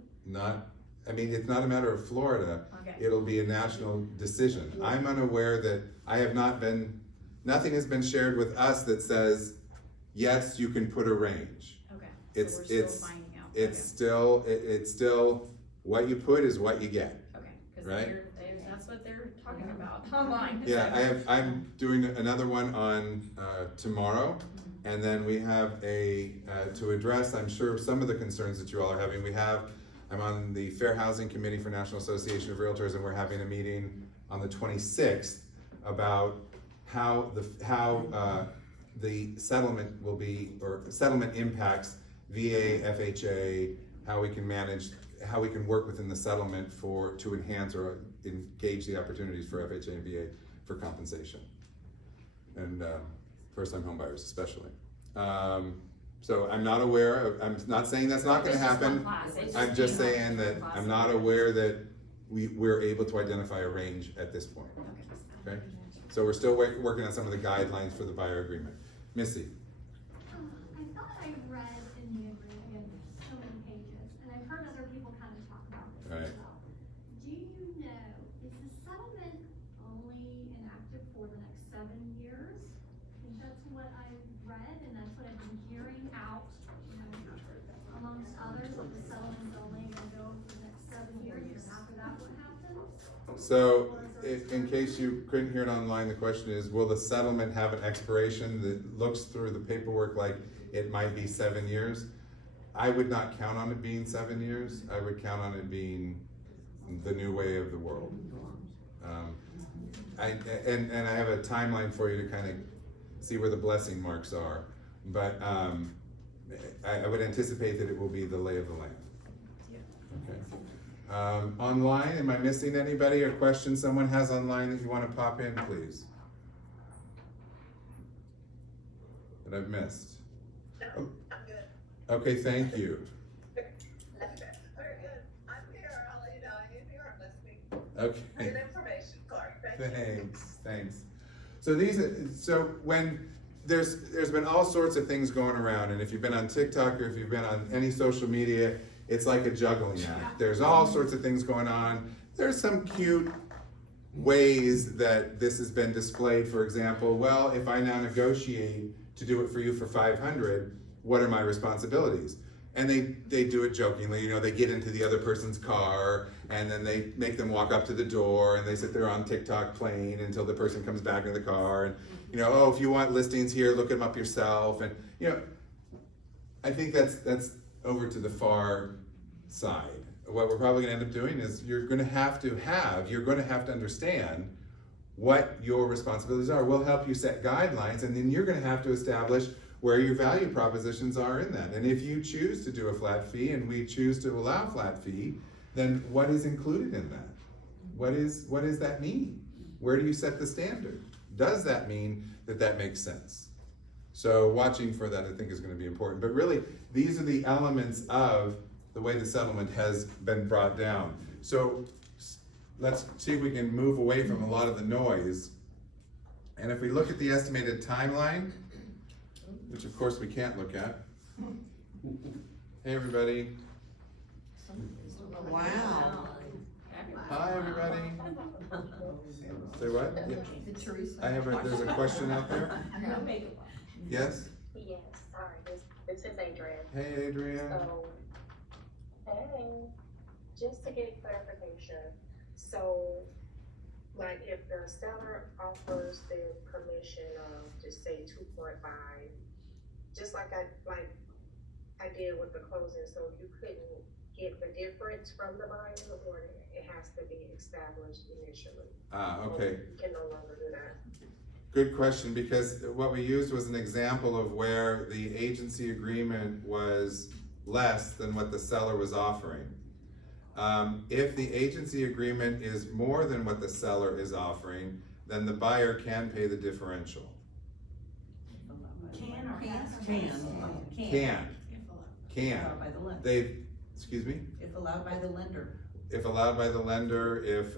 It's not a matter of Florida. Okay. It'll be a national decision. I'm unaware that nothing has been shared with us that says, yes, you can put a range. Okay. It's so we're still finding out. It's still what you put is what you get. Okay. Because right? that's what they're talking about online. Yeah, I'm doing another one on tomorrow, and then we have to address, I'm sure, some of the concerns that you all are having. I'm on the Fair Housing Committee for National Association of Realtors, and we're having a meeting on the 26th about how the settlement will be, or settlement impacts VA, FHA, how we can work within the settlement to enhance or engage the opportunities for FHA and VA for compensation, and first-time home buyers especially. So I'm not aware I'm not saying that's not going to happen. I'm just saying that I'm not aware that we're able to identify a range at this point. Okay? So we're still working on some of the guidelines for the buyer agreement. Missy. I thought I read in the agreement so many pages, and I've heard other people kind of talk about this Right. as well. Do you know, is the settlement only enacted for the next 7 years? I think that's what I read, and that's what I've been hearing out, amongst others, that the settlement's only gonna go for the next 7 years, and after that, what happens? So, in case you couldn't hear it online, the question is, will the settlement have an expiration that looks through the paperwork like it might be 7 years? I would not count on it being 7 years. I would count on it being the new way of the world. And I have a timeline for you to kind of see where the blessing marks are, but I would anticipate that it will be the lay of the land. Okay. Online, am I missing anybody or questions someone has online that you want to pop in, please? That I've missed? No, I'm good. Okay, thank you. Very good. I'm here. I'll let you know. I'm here. I'm listening. Okay. Good information, Clark. Thank you. Thanks. So when there's been all sorts of things going around, and if you've been on TikTok or if you've been on any social media, it's like a juggling act. There's all sorts of things going on. There's some cute ways that this has been displayed. For example, well, if I now negotiate to do it for you for $500, what are my responsibilities? And they do it jokingly, you know, they get into the other person's car and then they make them walk up to the door and they sit there on TikTok playing until the person comes back in the car and, you know, oh, if you want listings here, look them up yourself. And, you know, I think that's over to the far side. What we're probably gonna end up doing is you're gonna have to understand what your responsibilities are. We'll help you set guidelines, and then you're gonna have to establish where your value propositions are in that. And if you choose to do a flat fee and we choose to allow flat fee, then what is included in that? What does that mean? Where do you set the standard? Does that mean that makes sense? So watching for that, I think, is gonna be important. But really, these are the elements of the way the settlement has been brought down. So let's see if we can move away from a lot of the noise. And if we look at the estimated timeline, which of course we can't look at. Hey everybody. Wow. Hi everybody. Say what? Yeah. There's a question out there? Yes? Yes, sorry, this is Adrian. Hey Adrian. So, hey, just to get clarification, so, like, if the seller offers their permission of, just say 2.5, just like I did with the closing, so you couldn't get the difference from the buyer, or it has to be established initially? Okay. You can no longer do that. Good question, because what we used was an example of where the agency agreement was less than what the seller was offering. If the agency agreement is more than what the seller is offering, then the buyer can pay the differential. Can or has? Can. They, excuse me? If allowed by the lender. If allowed by the lender, if,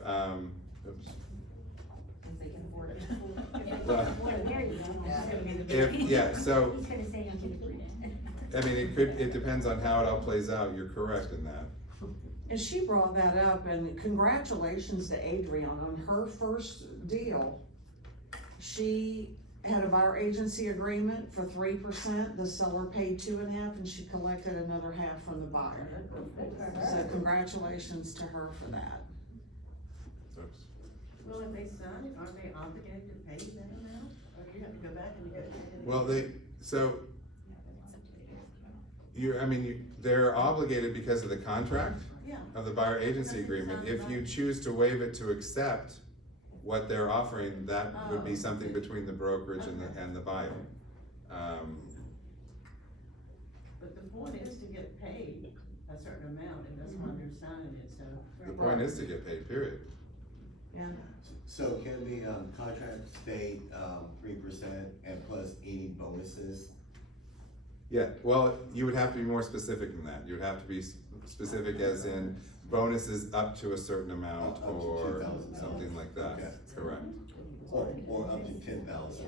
oops. If they can afford it. So, I mean, it depends on how it all plays out, you're correct in that. And she brought that up, and congratulations to Adrian on her first deal. She had a buyer agency agreement for 3%, the seller paid 2.5%, and she collected another half from the buyer. So congratulations to her for that. Oops. Well, if they sign it, aren't they obligated to pay that amount? Or do you have to go back and negotiate? Well, they're obligated because of the contract of the buyer agency agreement. If you choose to waive it to accept what they're offering, that would be something between the brokerage and the buyer. But the point is to get paid a certain amount, and that's why they're signing it, so. The point is to get paid, period. Yeah. So can the contract state 3% and plus any bonuses? Yeah, well, you would have to be more specific than that. You would have to be specific as in bonuses up to a certain amount Up to or $2,000. something like that. Okay. Correct. Or up to 10,000.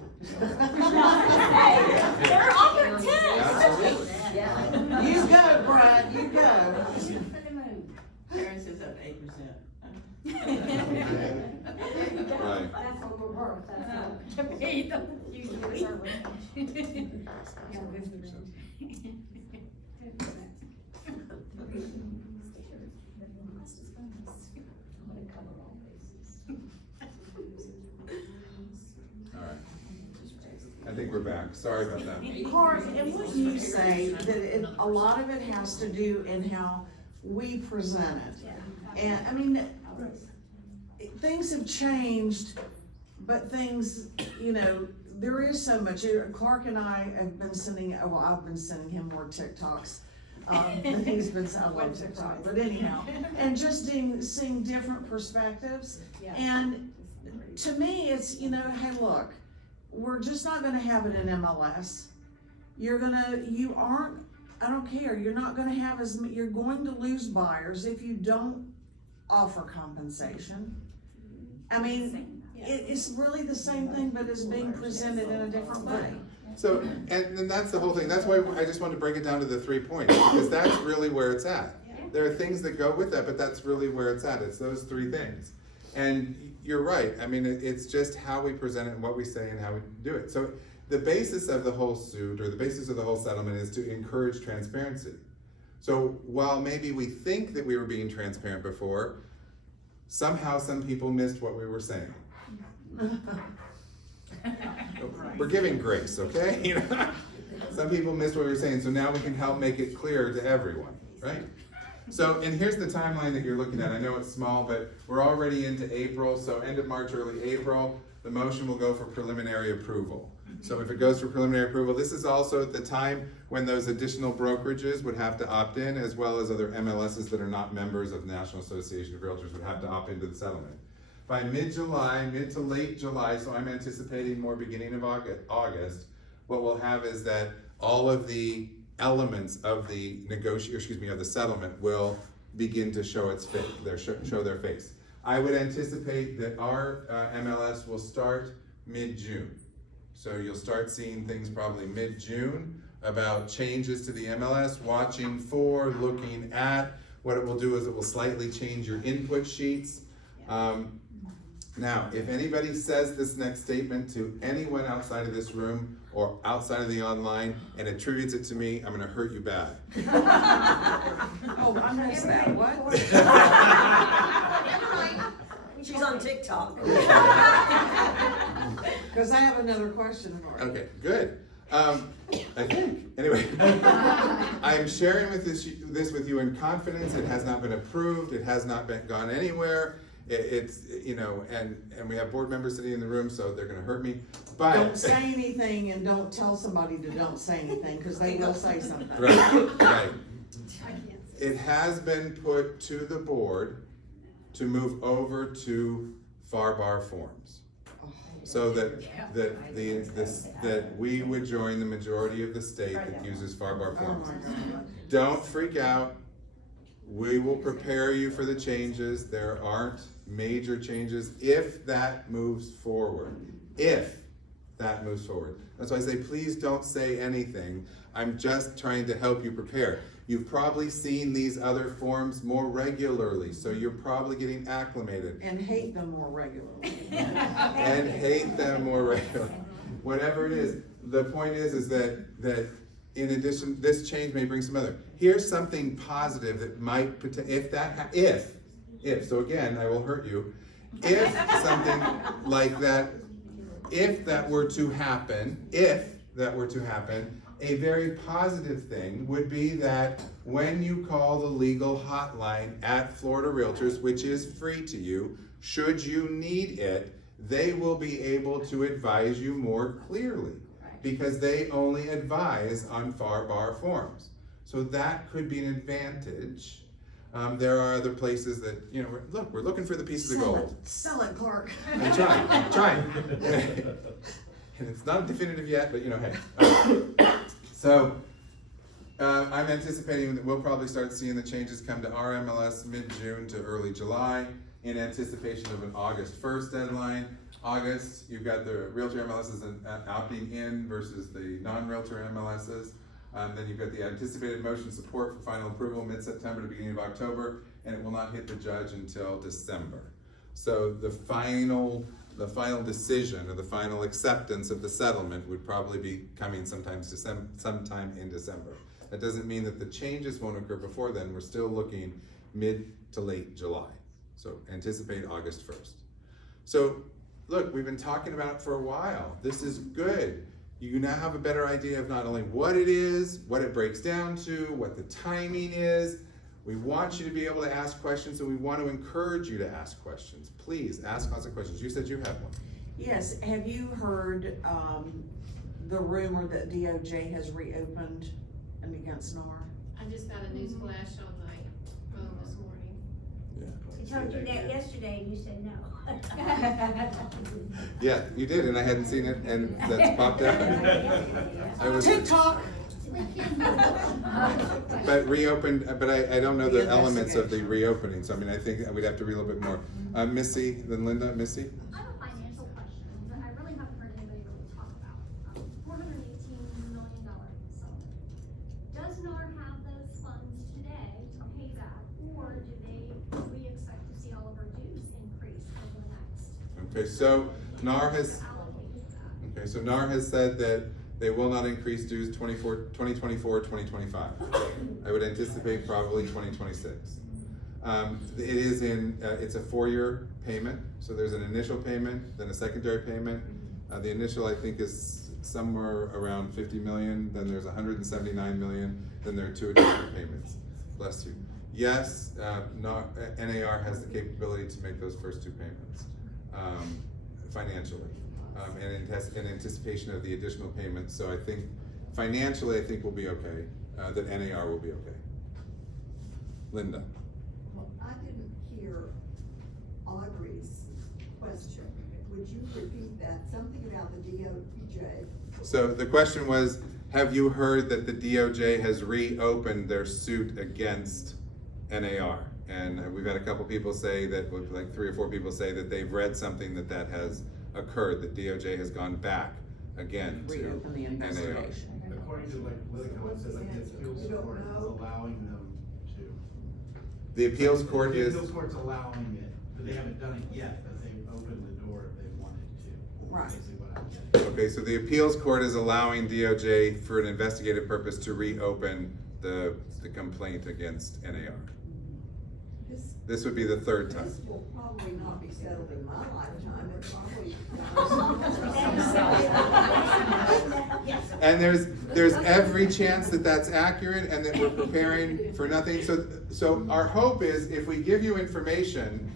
They're offering 10. Absolutely. You go, Brad, you go. Karen says up to 8%. Right. That's what we're worth, that's all. Usually. All right. I think we're back. Sorry about that. Clark, and wouldn't you say that a lot of it has to do in how we present it. And, I mean, things have changed, but things, you know, there is so much. Clark and I have been sending, well, I've been sending him more TikToks. Than he's been, I love TikTok, but anyhow, and just seeing different perspectives. And to me, it's, you know, hey, look, we're just not gonna have it in MLS. You aren't, I don't care, you're not gonna have you're going to lose buyers if you don't offer compensation. I mean, it's really the same thing, but it's being presented in a different way. So, and that's the whole thing. That's why I just wanted to break it down to the 3 points, because that's really where it's at. There are things that go with that, but that's really where it's at. It's those 3 things. And you're right. I mean, it's just how we present it and what we say and how we do it. So the basis of the whole suit, or the basis of the whole settlement, is to encourage transparency. So while maybe we think that we were being transparent before, somehow some people missed what we were saying. We're giving grace, okay? You know? Some people missed what we were saying, so now we can help make it clear to everyone, right? So, and here's the timeline that you're looking at. I know it's small, but we're already into April, so end of March, early April, the motion will go for preliminary approval. So if it goes for preliminary approval, this is also at the time when those additional brokerages would have to opt in, as well as other MLSs that are not members of the National Association of Realtors would have to opt into the settlement. By mid-July, mid to late July, so I'm anticipating more beginning of August, what we'll have is that all of the elements of the of the settlement will begin to show show their face. I would anticipate that our MLS will start mid-June. So you'll start seeing things probably mid-June about changes to the MLS, watching for, looking at. What it will do is it will slightly change your input sheets. Now, if anybody says this next statement to anyone outside of this room or outside of the online and attributes it to me, I'm gonna hurt you bad. Oh, I missed that, what? She's on TikTok. Cause I have another question for you. Okay, good. I think, anyway. I'm sharing this with you in confidence. It has not been approved. It has not gone anywhere. It's, you know, and we have board members sitting in the room, so they're gonna hurt me, but. Don't say anything and don't tell somebody to don't say anything, cause they will say something. Right. It has been put to the board to move over to FAR forms. So that we would join the majority of the state that uses FAR forms. Don't freak out. We will prepare you for the changes. There aren't major changes if that moves forward. If that moves forward. That's why I say, please don't say anything. I'm just trying to help you prepare. You've probably seen these other forms more regularly, so you're probably getting acclimated. And hate them more regularly. And hate them more regularly. Whatever it is, the point is that in addition, this change may bring some other. Here's something positive that might, so again, I will hurt you. If something like that, if that were to happen, a very positive thing would be that when you call the legal hotline at Florida Realtors, which is free to you, should you need it, they will be able to advise you more clearly, because they only advise on FAR forms. So that could be an advantage. There are other places that, you know, we're looking for the pieces of gold. Sell it, Clark. I'm trying. And it's not definitive yet, but you know, hey. So I'm anticipating that we'll probably start seeing the changes come to our MLS mid-June to early July in anticipation of an August 1st deadline. August, you've got the Realtor MLSs opting in versus the non-Realtor MLSs. Then you've got the anticipated motion support for final approval mid-September to beginning of October, and it will not hit the judge until December. So the final decision or the final acceptance of the settlement would probably be coming sometime in December. That doesn't mean that the changes won't occur before then. We're still looking mid to late July. So anticipate August 1st. So look, we've been talking about it for a while. This is good. You now have a better idea of not only what it is, what it breaks down to, what the timing is. We want you to be able to ask questions, and we want to encourage you to ask questions. Please ask lots of questions. You said you had one. Yes, have you heard, the rumor that DOJ has reopened and against NAR? I just got a news flash on my phone this morning. Yeah. I told you that yesterday and you said no. Yeah, you did, and I hadn't seen it, and that's popped up. I was TikTok. But reopened, but I don't know the elements of the reopening, so I mean, I think we'd have to read a little bit more. Missy, then Linda, Missy? I have a financial question that I really haven't heard anybody really talk about. $418 million settlement. Does NAR have those funds today to pay that, or do we expect to see all of our dues increase over the next? Okay, so NAR has, allocate that? okay, so NAR has said that they will not increase dues 2024, 2025. I would anticipate probably 2026. It is it's a 4-year payment, so there's an initial payment, then a secondary payment. The initial, I think, is somewhere around 50 million, then there's 179 million, then there are 2 additional payments. Bless you. Yes, NAR has the capability to make those first 2 payments financially. And in anticipation of the additional payments. So I think financially, I think we'll be okay, that NAR will be okay. Linda. Well, I didn't hear Audrey's question. Would you repeat that? Something about the DOJ? So the question was, have you heard that the DOJ has reopened their suit against NAR? And we've had a couple people say that, like 3 or 4 people say that they've read something that has occurred, that DOJ has gone back again to Reopen the NAR. investigation. According to Politico, it says that the appeals court is allowing them to. The appeals court is. The appeals court's allowing it, but they haven't done it yet, but they've opened the door if they wanted to. Right. Basically what I'm getting. Okay, so the appeals court is allowing DOJ for an investigative purpose to reopen the complaint against NAR. This would be the 3rd time. This will probably not be settled in my lifetime. It probably. And there's every chance that that's accurate and that we're preparing for nothing. So our hope is if we give you information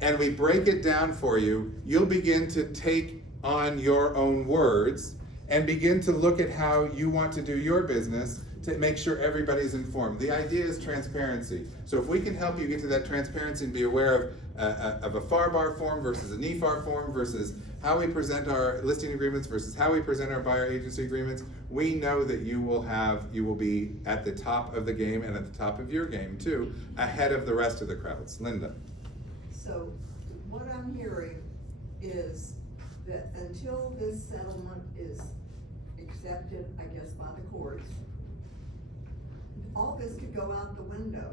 and we break it down for you, you'll begin to take on your own words and begin to look at how you want to do your business to make sure everybody's informed. The idea is transparency. So if we can help you get to that transparency and be aware of a FAR-BAR form versus a NEFAR form versus how we present our listing agreements versus how we present our buyer agency agreements, we know that you will be at the top of the game and at the top of your game too, ahead of the rest of the crowds. Linda. So what I'm hearing is that until this settlement is accepted, I guess, by the courts, all this could go out the window.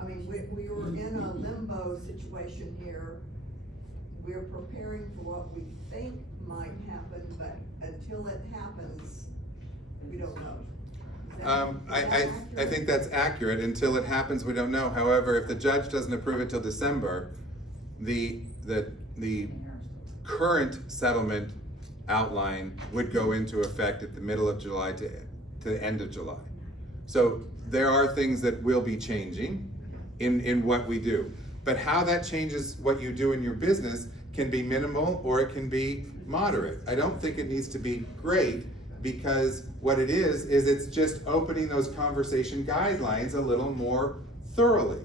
I mean, we were in a limbo situation here. We're preparing for what we think might happen, but until it happens, we don't know. I think that's accurate. Until it happens, we don't know. However, if the judge doesn't approve it till December, the current settlement outline would go into effect at the middle of July to the end of July. So there are things that will be changing in what we do. But how that changes what you do in your business can be minimal or it can be moderate. I don't think it needs to be great, because what it is it's just opening those conversation guidelines a little more thoroughly.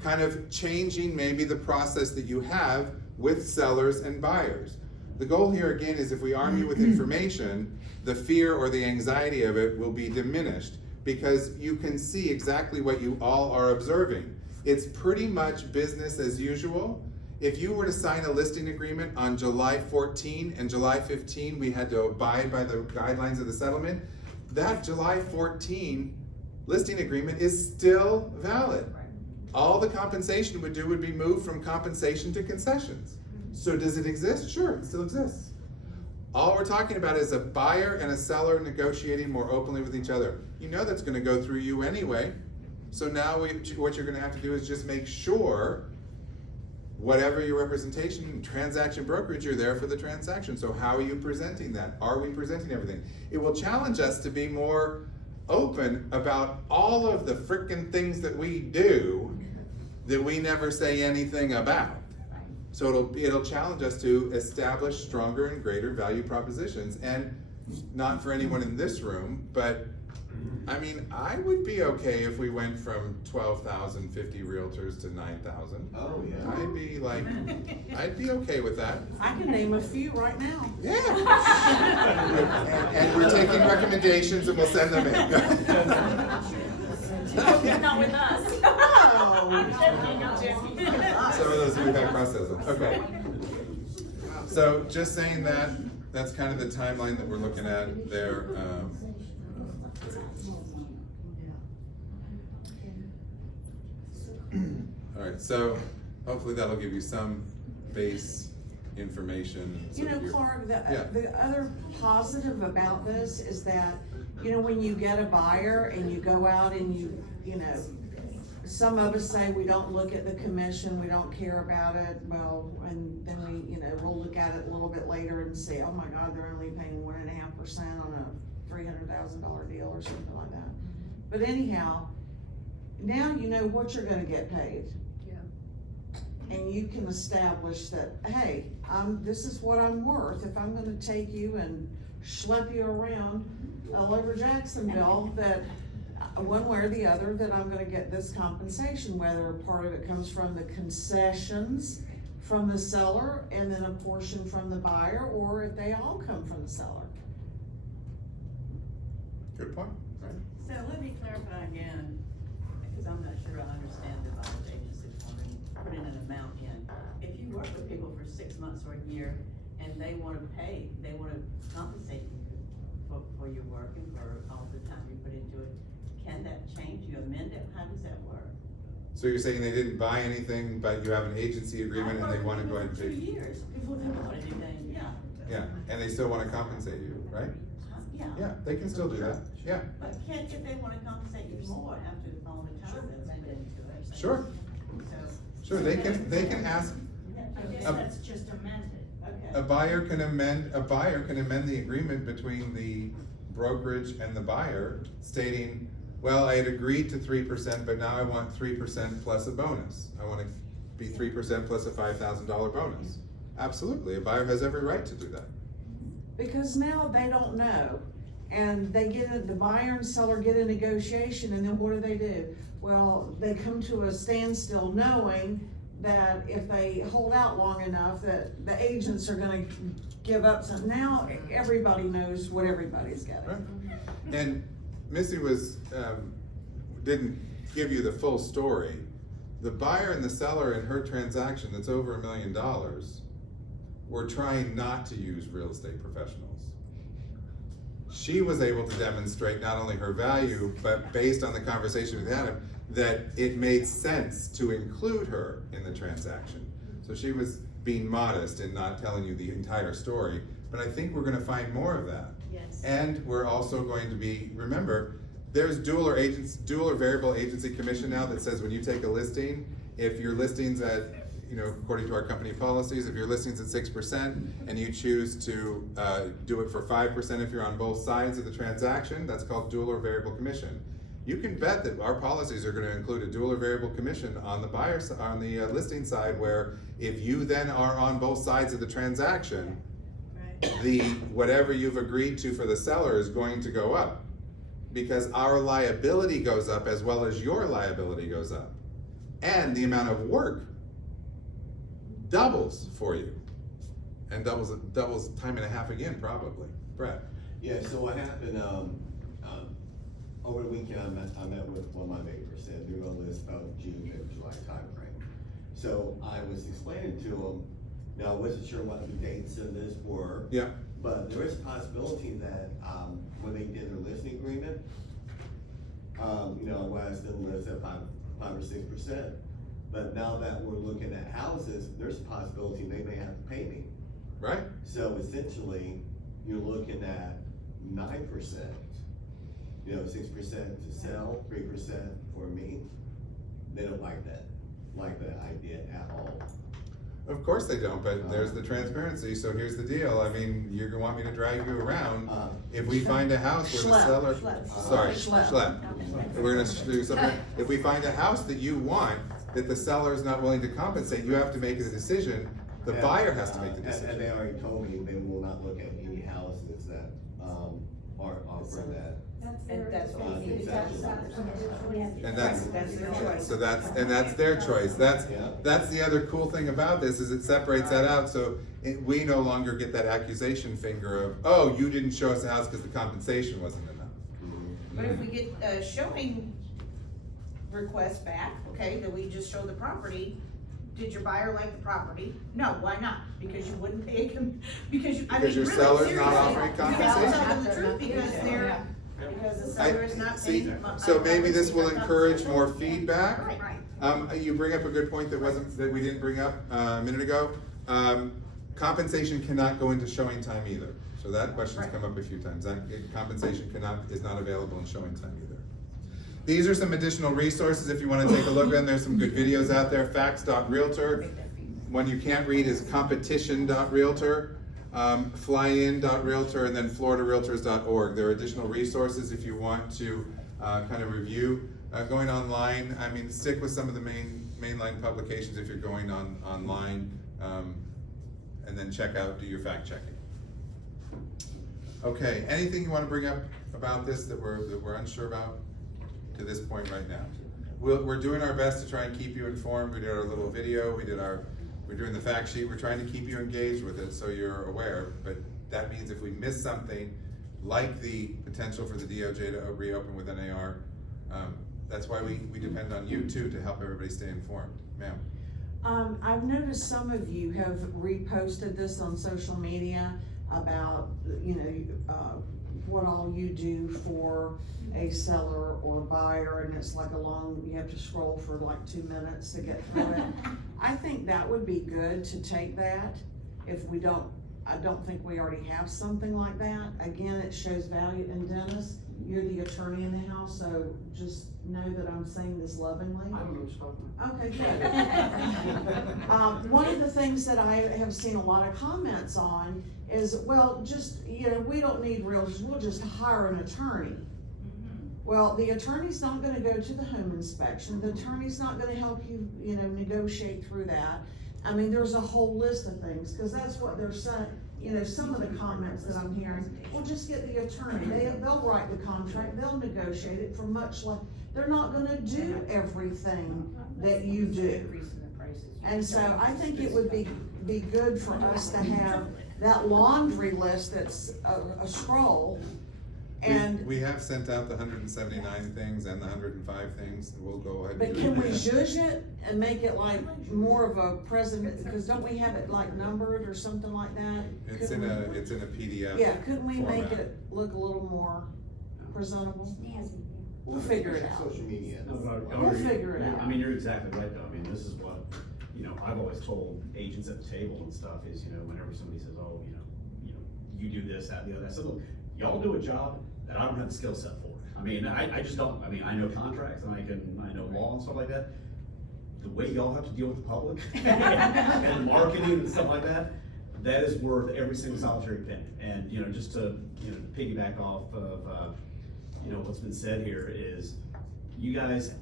Kind of changing maybe the process that you have with sellers and buyers. The goal here again is if we arm you with information, the fear or the anxiety of it will be diminished, because you can see exactly what you all are observing. It's pretty much business as usual. If you were to sign a listing agreement on July 14 and July 15, we had to abide by the guidelines of the settlement, that July 14 listing agreement is still valid. All the compensation would do would be moved from compensation to concessions. So does it exist? Sure, it still exists. All we're talking about is a buyer and a seller negotiating more openly with each other. You know that's going to go through you anyway. So now what you're going to have to do is just make sure whatever your representation, transaction brokerage, you're there for the transaction. So how are you presenting that? Are we presenting everything? It will challenge us to be more open about all of the frickin' things that we do that we never say anything about. So it'll challenge us to establish stronger and greater value propositions, and not for anyone in this room, but I mean, I would be okay if we went from 12,050 realtors to 9,000. Oh, yeah. I'd be okay with that. I can name a few right now. Yeah. And we're taking recommendations and we'll send them in. Not with us. No. Some of those we've had processed. Okay. So just saying that, that's kind of the timeline that we're looking at there. All right, so hopefully that'll give you some base information. You know, Clark, the other positive about this is that, you know, when you get a buyer and you go out and you know, some of us say we don't look at the commission, we don't care about it, well, and then we, you know, we'll look at it a little bit later and say, oh my God, they're only paying 1.5% on a $300,000 deal or something like that. But anyhow, now you know what you're gonna get paid. And you can establish that, hey, this is what I'm worth. If I'm gonna take you and schlep you around all over Jacksonville, that one way or the other, that I'm gonna get this compensation, whether part of it comes from the concessions from the seller and then a portion from the buyer, or if they all come from the seller. Good point. Right. So let me clarify again, because I'm not sure I understand the buyer's agency forming, putting an amount in. If you work with people for 6 months or a year and they wanna compensate you for your work and for all the time you put into it, can that change? You amend it? How does that work? So you're saying they didn't buy anything, but you have an agency agreement and they wanna go ahead and For pay? 2 years before they bought anything, yeah. Yeah, and they still wanna compensate you, right? Yeah. Yeah, they can still do that, yeah. But if they wanna compensate you more after all the time that's put into it? Sure. Sure, they can ask, I guess that's just amended. a buyer can amend the agreement between the brokerage and the buyer, stating, well, I had agreed to 3%, but now I want 3% plus a bonus. I wanna be 3% plus a $5,000 bonus. Absolutely, a buyer has every right to do that. Because now they don't know, and the buyer and seller get a negotiation, and then what do? Well, they come to a standstill knowing that if they hold out long enough, that the agents are gonna give up something. Now, everybody knows what everybody's getting. Right. And Missy didn't give you the full story. The buyer and the seller in her transaction that's over $1 million were trying not to use real estate professionals. She was able to demonstrate not only her value, but based on the conversation with Adam, that it made sense to include her in the transaction. So she was being modest and not telling you the entire story, but I think we're gonna find more of that. Yes. And we're also going to be, remember, there's dual or variable agency commission now that says when you take a listing, if your listing's at, according to our company policies, if your listing's at 6% and you choose to do it for 5% if you're on both sides of the transaction, that's called dual or variable commission. You can bet that our policies are gonna include a dual or variable commission on the listing side, where if you then are on both sides of the transaction, whatever you've agreed to for the seller is going to go up, because our liability goes up as well as your liability goes up, and the amount of work doubles for you, and doubles time and a half again, probably. Brett. Yeah, so what happened, over the weekend, I met with one of my neighbors, and they're gonna list about June and July timeframe. So I was explaining to them, now I wasn't sure what the dates in this were. Yeah. But there is a possibility that, when they did their listing agreement, West didn't list at 5 or 6%. But now that we're looking at houses, there's a possibility they may have to pay me. Right. So essentially, you're looking at 9%. 6% to sell, 3% for me. They don't like that idea at all. Of course they don't, but there's the transparency, so here's the deal, I mean, you're gonna want me to drag you around. If we find a house where the seller, sorry, schlep. We're gonna do something, if we find a house that you want, that the seller is not willing to compensate, you have to make a decision, the buyer has to make the decision. And they already told me they will not look at any houses that, are offered that. And that's what we need to tell you. And that's their choice. So that's their choice. That's the other cool thing about this is it separates that out. So we no longer get that accusation finger of, oh, you didn't show us a house because the compensation wasn't enough. But if we get a showing request back, okay, that we just show the property, did your buyer like the property? No, why not? Because you wouldn't pay him, because you, I mean, Because your really seller's seriously, not offering you have to tell compensation. them the truth because they're, because the seller is not paying. So maybe this will encourage more feedback. Right. You bring up a good point that we didn't bring up a minute ago. Compensation cannot go into showing time either. So that question's come up a few times. Compensation is not available in showing time either. These are some additional resources if you want to take a look at them. There's some good videos out there. Facts.realtor. One you can't read is competition.realtor. Flyin.realtor, and then floridarealtors.org. There are additional resources if you want to kind of review. Going online, I mean, stick with some of the mainline publications if you're going online, and then do your fact checking. Okay, anything you want to bring up about this that we're unsure about to this point right now? We're doing our best to try and keep you informed. We did our little video, we're doing the fact sheet, we're trying to keep you engaged with it so you're aware, but that means if we miss something, like the potential for the DOJ to reopen with NAR, that's why we depend on you too to help everybody stay informed. Ma'am. I've noticed some of you have reposted this on social media about, what all you do for a seller or buyer, and it's like you have to scroll for like 2 minutes to get through it. I think that would be good to take that if I don't think we already have something like that. Again, it shows value, and Dennis, you're the attorney in the house, so just know that I'm saying this lovingly. I don't know what you're talking Okay, good. One of the things that I have seen a lot of comments on is, well, just, we don't need realtors, we'll just hire an attorney. Well, the attorney's not gonna go to the home inspection, the attorney's not gonna help you, negotiate through that. I mean, there's a whole list of things, cause that's what they're saying, some of the comments that I'm hearing, well, just get the attorney, they'll write the contract, they'll negotiate it for much less. They're not gonna do everything that you do. And so I think it would be good for us to have that laundry list that's a scroll. And we have sent out the 179 things and the 105 things. We'll go ahead. But can we zhuzh it and make it like more of a present? Because don't we have it like numbered or something like that? It's in a PDF. Yeah, couldn't we format. make it look a little more presentable? We'll figure it out. Social media. We'll figure it out. I mean, you're exactly right though. I mean, this is what, I've always told agents at the table and stuff is, whenever somebody says, oh, you do this, that, the other, I said, look, y'all do a job that I don't have the skill set for. I mean, I just don't. I mean, I know contracts and I know law and stuff like that. The way y'all have to deal with the public and marketing and stuff like that, that is worth every single solitary penny. And, just to, piggyback off of, what's been said here is you guys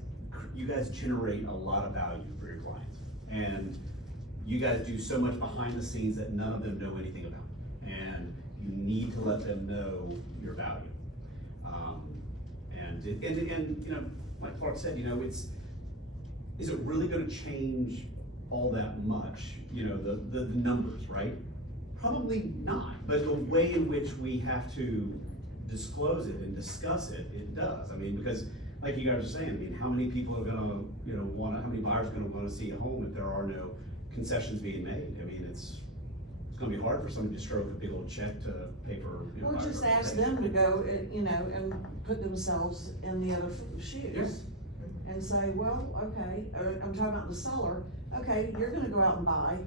generate a lot of value for your clients. And you guys do so much behind the scenes that none of them know anything about. And you need to let them know your value. And like Clark said, is it really gonna change all that much, the numbers, right? Probably not, but the way in which we have to disclose it and discuss it, it does. I mean, because like you guys are saying, I mean, how many people are gonna, how many buyers are gonna wanna see a home if there are no concessions being made? I mean, it's gonna be hard for somebody to stroke a big old check to pay for. Or just ask them to go, and put themselves in the other shoes. Yes. And say, well, okay, I'm talking about the seller, okay, you're gonna go out and buy.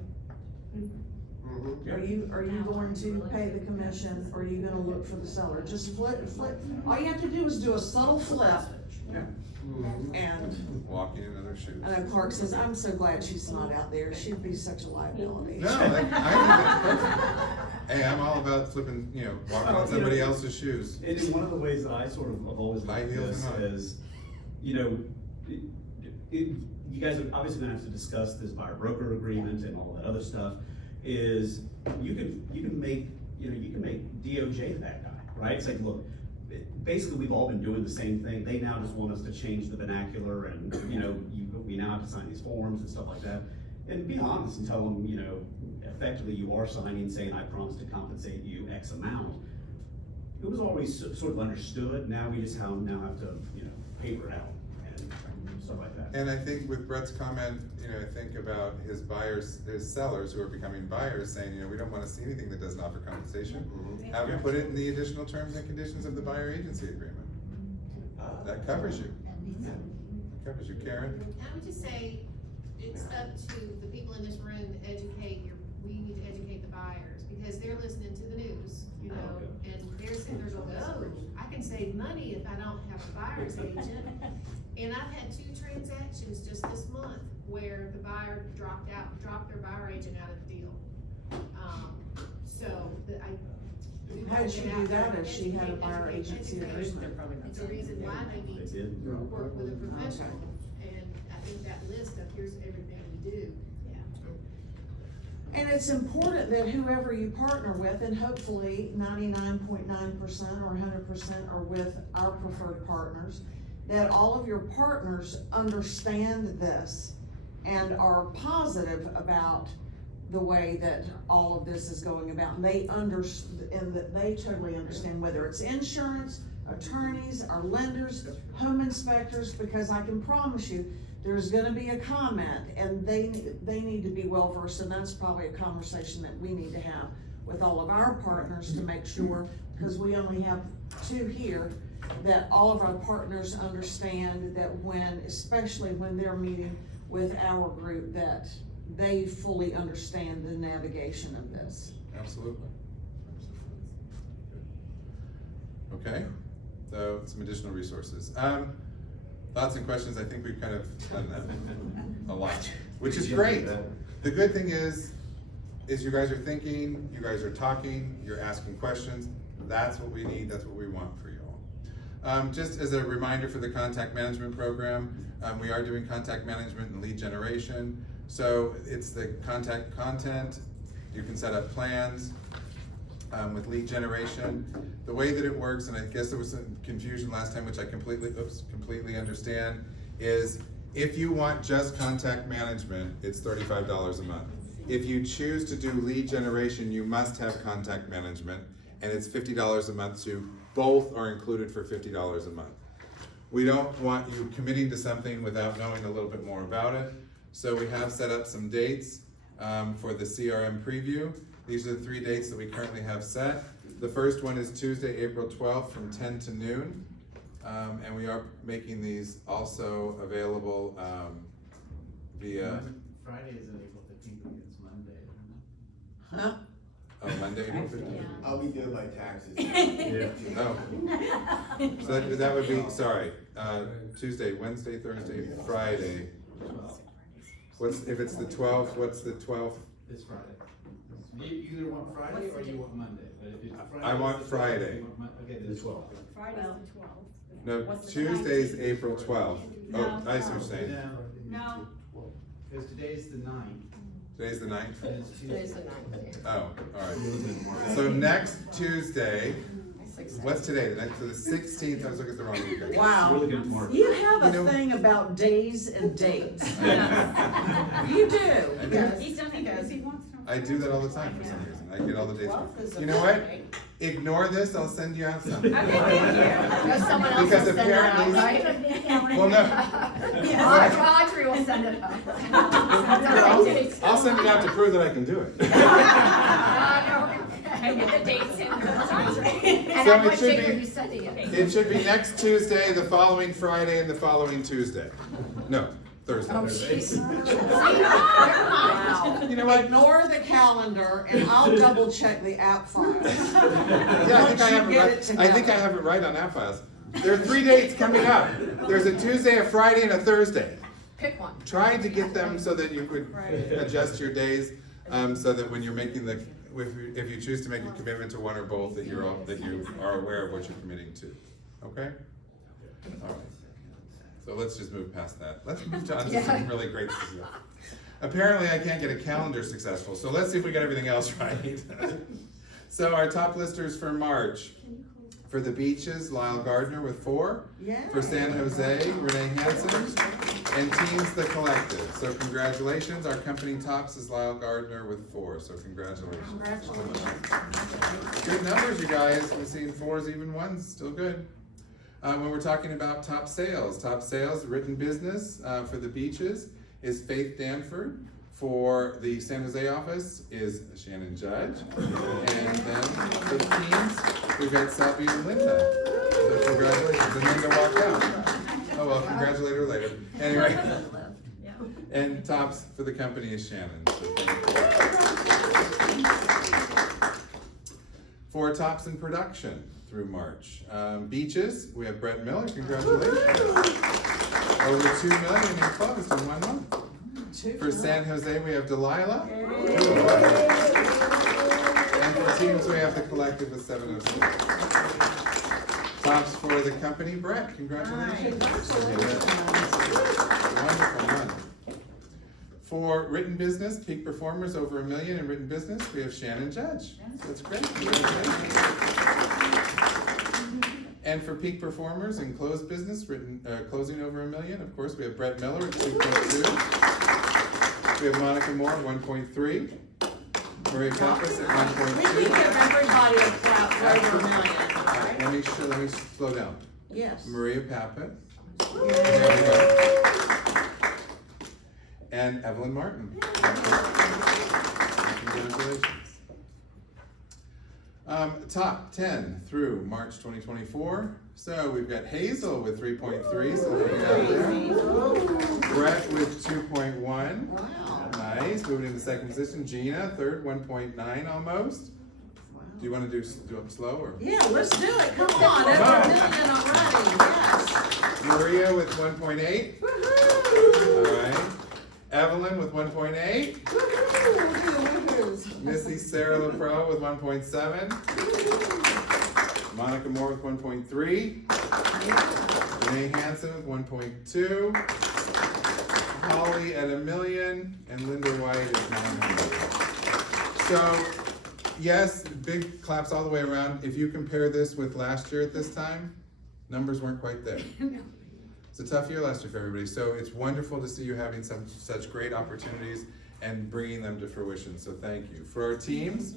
Mm-hmm. Are you going to pay the commission, or are you gonna look for the seller? Just flip, all you have to do is do a subtle flip, And Walking in other shoes. I know Clark says, I'm so glad she's not out there. She'd be such a liability. No, I think that's perfect. Hey, I'm all about flipping, walking on somebody else's shoes. It is one of the ways that I sort of have always High looked at heels this and high. is, you guys are obviously gonna have to discuss this buyer broker agreement and all that other stuff, is you can make DOJ the bad guy, right? It's like, look, basically, we've all been doing the same thing. They now just want us to change the vernacular and, we now have to sign these forms and stuff like that. And be honest and tell them, effectively you are signing saying, I promise to compensate you X amount. It was always sort of understood. Now we just have to, paper it out and stuff like that. And I think with Brett's comment, think about his sellers who are becoming buyers saying, we don't want to see anything that doesn't offer compensation. Have him put it in the additional terms and conditions of the buyer agency agreement. That covers you. Covers you, Karen? I would just say, it's up to the people in this room to we need to educate the buyers, because they're listening to the news, and they're sitting there going, oh, I can save money if I don't have a buyer's agent. And I've had 2 transactions just this month where the buyer dropped their buyer agent out of the deal. How did she do that if she had a buyer agency agreement? It's a reason why they need to work with a professional, and I think that list of here's everything we do. And it's important that whoever you partner with, and hopefully 99.9% or 100% are with our preferred partners, that all of your partners understand this and are positive about the way that all of this is going about. And they totally understand whether it's insurance, attorneys, our lenders, home inspectors, because I can promise you, there's gonna be a comment and they need to be well versed, and that's probably a conversation that we need to have with all of our partners to make sure, because we only have 2 here, that all of our partners understand that especially when they're meeting with our group, that they fully understand the navigation of this. Absolutely. Okay, so some additional resources. Thoughts and questions, I think we've kind of done that a lot, which is great. The good thing is you guys are thinking, you guys are talking, you're asking questions. That's what we need, that's what we want for you all. Just as a reminder for the contact management program, we are doing contact management and lead generation. So it's the contact content, you can set up plans with lead generation. The way that it works, and I guess there was some confusion last time, which I completely understand, is if you want just contact management, it's $35 a month. If you choose to do lead generation, you must have contact management, and it's $50 a month, so both are included for $50 a month. We don't want you committing to something without knowing a little bit more about it. So we have set up some dates for the CRM preview. These are the 3 dates that we currently have set. The first one is Tuesday, April 12th from 10 to noon. And we are making these also available via... Friday is April 15th, it's Monday, isn't it? Huh? Oh, Monday, April 15th? I'll be doing my taxes. Oh. So that would be, sorry, Tuesday, Wednesday, Thursday, Friday. If it's the 12th, what's the 12th? This Friday. You either want Friday or you want Monday, but if it's Friday. I want Friday. Okay, the 12th. Friday's the 12th. No, What's the Tuesday's 19th? April 12th. Oh, I see what you're saying. No, Because today's the 9th. Today's the 9th? And it's Tuesday. Oh, alright. So next Tuesday, what's today? So the 16th, I was looking at the wrong week. Wow. Really good tomorrow. You have a thing about days and dates. You do. He's done it, guys. I do that all the time for some reason. I get all the dates. You know what? Ignore this, I'll send you out something. Okay, thank you. Someone else Because will send it out, apparently- right? Well, no. Yes, Audrey will send it out. I'll send it out to prove that I can do it. And get the dates in. And So I'm it what should figure be- you sending it. It should be next Tuesday, the following Friday, and the following Tuesday. No, Thursday. Oh, jeez. Wow. You know what? Ignore the calendar and I'll double check the app files. Yeah, I think Once I you have it get right. it I think I together. have it right on app files. There are 3 dates coming up. There's a Tuesday, a Friday, and a Thursday. Pick one. Trying to get them so that you could adjust your days, so that when you're making the, if you choose to make a commitment to one or both, that you are aware of what you're committing to. Okay? All right. So let's just move past that. Let's move on to some really great stuff. Apparently I can't get a calendar successful, so let's see if we got everything else right. So our top listers for March. For the beaches, Lyle Gardner with 4. Yeah. For San Jose, Renee Hansen. And Teams The Collective. So congratulations. Our company tops is Lyle Gardner with 4. So congratulations. Good numbers, you guys. We've seen 4s, even 1s. Still good. When we're talking about top sales, written business for the beaches is Faith Danford. For the San Jose office is Shannon Judge. And then for the teams, we've got Selby and Linda. So congratulations. And Linda walked out. Oh well, congratulate her later. Anyway. And tops for the company is Shannon. So for tops in production through March. Beaches, we have Brett Miller. Congratulations. Over 2 million in closed in 1 month. For San Jose, we have Delilah. And for teams, we have the collective with 706. Tops for the company, Brett. Congratulations. Wonderful one. For written business, peak performers over 1 million in written business, we have Shannon Judge. That's great. Congratulations. And for peak performers in closed business, closing over 1 million, of course, we have Brett Miller at 2.2. We have Monica Moore at 1.3. Maria Pappas at 1.2. We can give everybody a clap for over 1 million. Right, let me slow down. Yes. Maria Pappas. And Evelyn Martin. Congratulations. Top 10 through March 2024. So we've got Hazel with 3.3, so hanging out there. Brett with 2.1. Wow. Nice. Moving into second position. Gina, third, 1.9 almost. Wow. Do you want to do it slow or? Yeah, let's do it. Come on. Over 1 million already. Yes. Maria with 1.8. Woohoo! All right. Evelyn with 1.8. Missy Sarah LaPro with 1.7. Monica Moore with 1.3. Renee Hansen with 1.2. Holly at 1 million. And Linda White at 900. So, yes, big claps all the way around. If you compare this with last year at this time, numbers weren't quite there. It's a tough year last year for everybody, so it's wonderful to see you having such great opportunities and bringing them to fruition, so thank you. For our teams,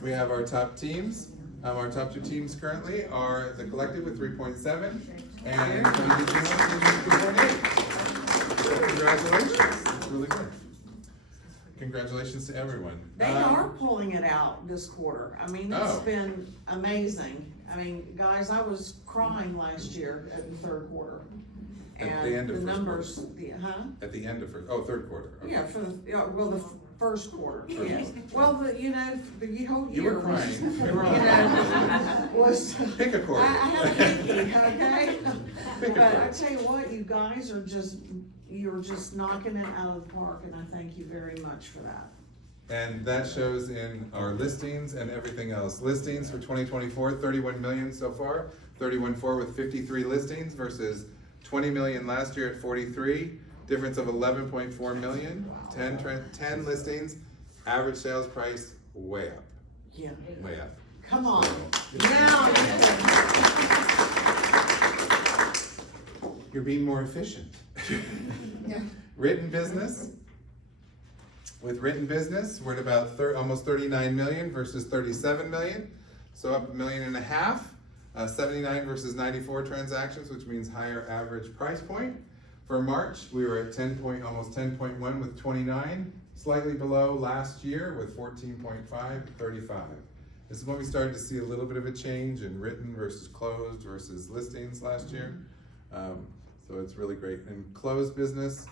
we have our top teams. Our top 2 teams currently are the collective with 3.7 and the 2.8. So congratulations, that's really good. Congratulations to everyone. They are pulling it out this quarter. I mean, it's been amazing. I mean, guys, I was crying last year at the third quarter. At the end of the first numbers, quarter. huh? At the end of third quarter. Okay. Yeah, for the first quarter. First Yes. quarter. Well, the whole year. You were crying. Pick a quarter. I had a hickey, okay? But I tell you what, you guys are you're just knocking it out of the park, and I thank you very much for that. And that shows in our listings and everything else. Listings for 2024, 31 million so far, 31.4 with 53 listings versus 20 million last year at 43. Difference of 11.4 million, 10 listings, average sales price way up. Yeah. Way up. Come on. Now you're being more efficient. Written business. With written business, we're at about almost 39 million versus 37 million. So up 1.5 million. 79 versus 94 transactions, which means higher average price point. For March, we were at almost 10.1 with 29, slightly below last year with 14.5, 35. This is when we started to see a little bit of a change in written versus closed versus listings last year. So it's really great. In closed business,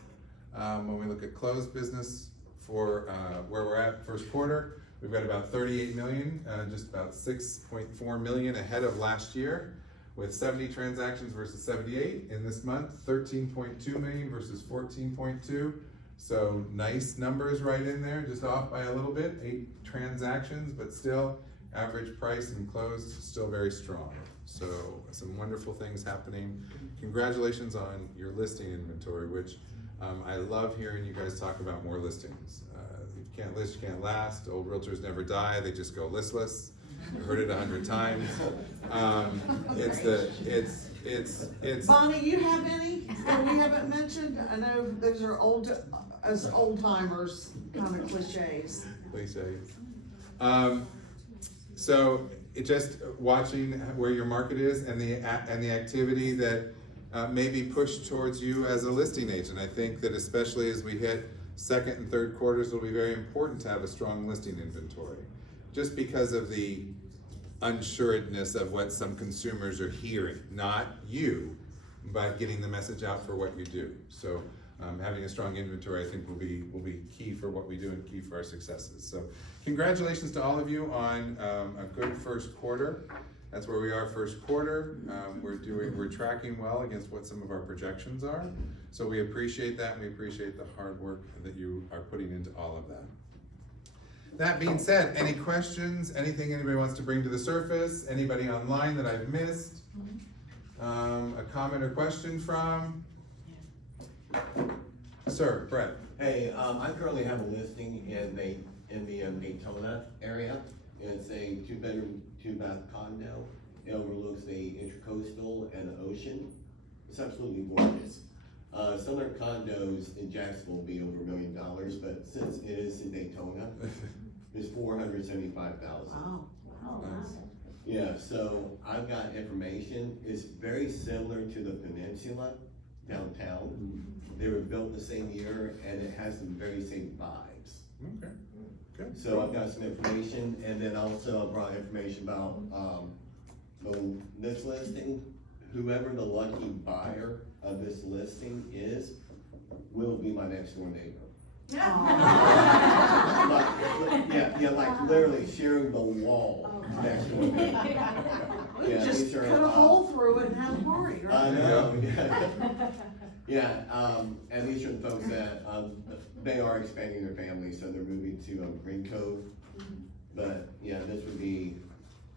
when we look at closed business for where we're at first quarter, we've got about 38 million, just about 6.4 million ahead of last year. with 70 transactions versus 78. In this month, 13.2 million versus 14.2. So nice numbers right in there, just off by a little bit, 8 transactions, but still average price and closed still very strong. So some wonderful things happening. Congratulations on your listing inventory, which I love hearing you guys talk about more listings. If you can't list, you can't last. Old realtors never die, they just go listless. I've heard it 100 times. It's Bonnie, you have any that we haven't mentioned? I know those are old timers kind of cliches. Cliches. So it just watching where your market is and the activity that may be pushed towards you as a listing agent. I think that especially as we hit second and third quarters, it'll be very important to have a strong listing inventory, just because of the unsuredness of what some consumers are hearing, not you, but getting the message out for what you do. So having a strong inventory, I think, will be key for what we do and key for our successes. So congratulations to all of you on a good first quarter. That's where we are first quarter. We're tracking well against what some of our projections are. So we appreciate that, and we appreciate the hard work that you are putting into all of that. That being said, any questions, anything anybody wants to bring to the surface? Anybody online that I've missed? A comment or question from? Sir, Brett. Hey, I currently have a listing in the Daytona area. It's a 2-bedroom, 2-bath condo. It overlooks the Intracoastal and the ocean. It's absolutely gorgeous. Some other condos in Jacksonville will be over $1 million, but since it is in Daytona, it's $475,000. Wow. Nice. Yeah, so I've got information. It's very similar to the Peninsula downtown. They were built the same year, and it has some very same vibes. Okay, good. So I've got some information, and then also I brought information about this listing. Whoever the lucky buyer of this listing is, will be my next door neighbor. Like literally sharing the wall next door. We just cut a hole through it and have a party, right? I know. And these are the folks that they are expanding their family, so they're moving to Green Cove. But yeah, this would be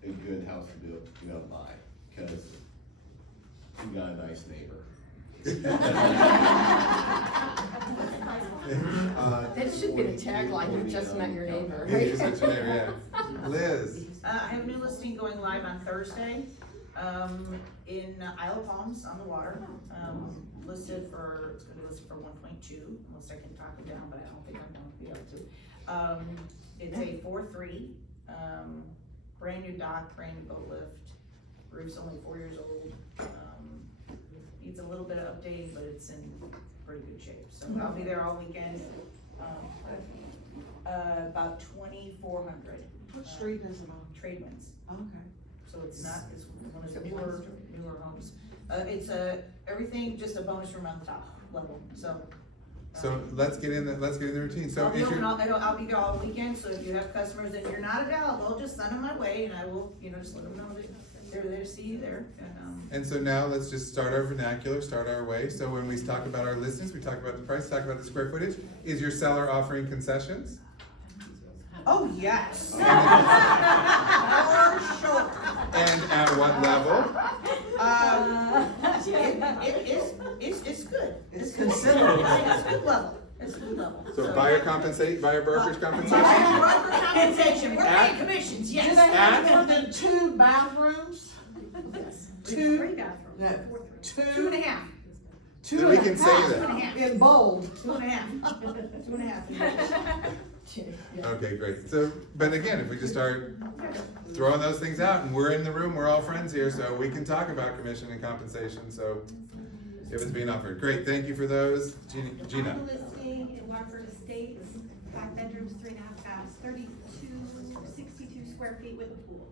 a good house to buy, because you got a nice neighbor. That should be the tagline, you just met your neighbor. Yeah, you just met your neighbor, yeah. Liz. I have a new listing going live on Thursday, in Isle of Palms on the water. It's gonna be listed for 1.2, unless I can talk it down, but I don't think I'm gonna be able to. It's a 4.3, brand new dock, brand new boat lift. Roof's only 4 years old. Needs a little bit of updating, but it's in pretty good shape. So I'll be there all weekend. About 2,400. What street is it on? Tradewinds. Okay. So it's one of the newer homes. It's everything, just a bonus room on the top level, so. So let's get in the routine. So I'll be there all weekend, so if you have customers that you're not available, just send them my way, and I will, just let them know that they're there to see you there. And so now let's just start our vernacular, start our way. So when we talk about our listings, we talk about the price, talk about the square footage. Is your seller offering concessions? Oh, yes. For sure. And at what level? It's good. It's considerable. It's good level. It's good level. So buyer broker's compensation? Buyer broker compensation. We're paying commissions, yes. Do they have more than 2 bathrooms? Yes. 2? 3 bathrooms. No, 2.5. So we can say that. In bold. 2.5. 2.5. Okay, great. So, but again, if we just start throwing those things out, and we're in the room, we're all friends here, so we can talk about commission and compensation, so if it's being offered. Great, thank you for those. Gina. I'm listing in Watford Estates, 5 bedrooms, 3.5 baths, 62 square feet with a pool.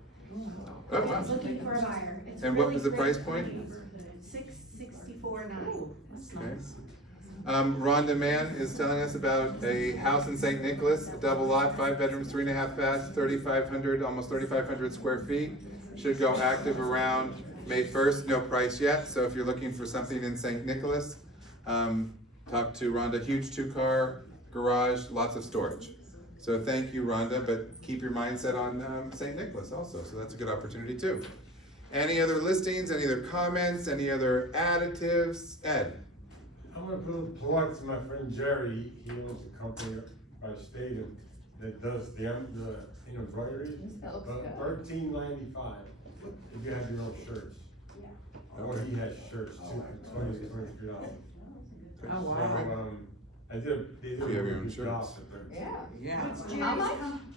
Oh, wow. Looking for a buyer. It's And what really was the great price point? money. $664,900. That's Okay. nice. Rhonda Mann is telling us about a house in St. Nicholas, a double lot, 5 bedrooms, 3.5 baths, 3,500, almost 3,500 square feet. Should go active around May 1st, no price yet, so if you're looking for something in St. Nicholas, talk to Rhonda. Huge 2-car garage, lots of storage. So thank you, Rhonda, but keep your mindset on St. Nicholas also, so that's a good opportunity too. Any other listings, any other comments, any other additives? Ed? I'm gonna put a plug to my friend Jerry. He owns a company by the stadium that does the embroidery. That looks good. $13.95 if you have your own shirts. Or he has shirts too for $23. Oh, wow. So, they did You have your a own good job shirts. at their Yeah. Yeah.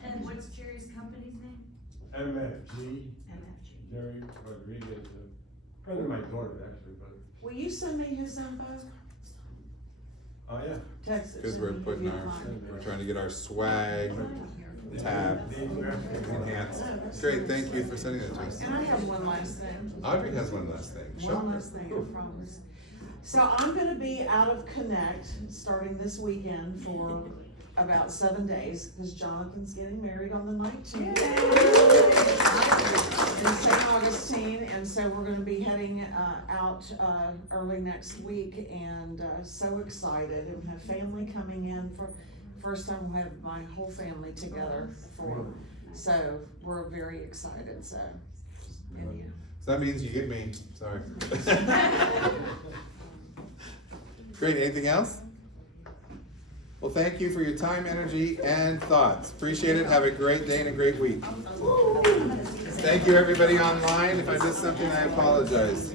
And what's Jerry's company's name? MFG. MFG. Jerry Rodriguez, a friend of my daughter actually, but, Will you send me his info? oh yeah. Text it Because to we're me if putting you our, don't mind. we're trying to get our swag tab They do actually enhanced. Great, thank you for sending that to us. And I have one last thing. Audrey has one last thing. Show One her. last thing, I promise. So I'm gonna be out of Connect starting this weekend for about 7 days, because Jonathan's getting married on the 19th. In St. Augustine, and so we're gonna be heading out early next week, and so excited, and have family coming in for, first time we'll have my whole family together so we're very excited, so. Anyhow. So that means you get me, sorry. Great, anything else? Well, thank you for your time, energy, and thoughts. Appreciate it. Have a great day and a great week. Thank you, everybody online. If I missed something, I apologize.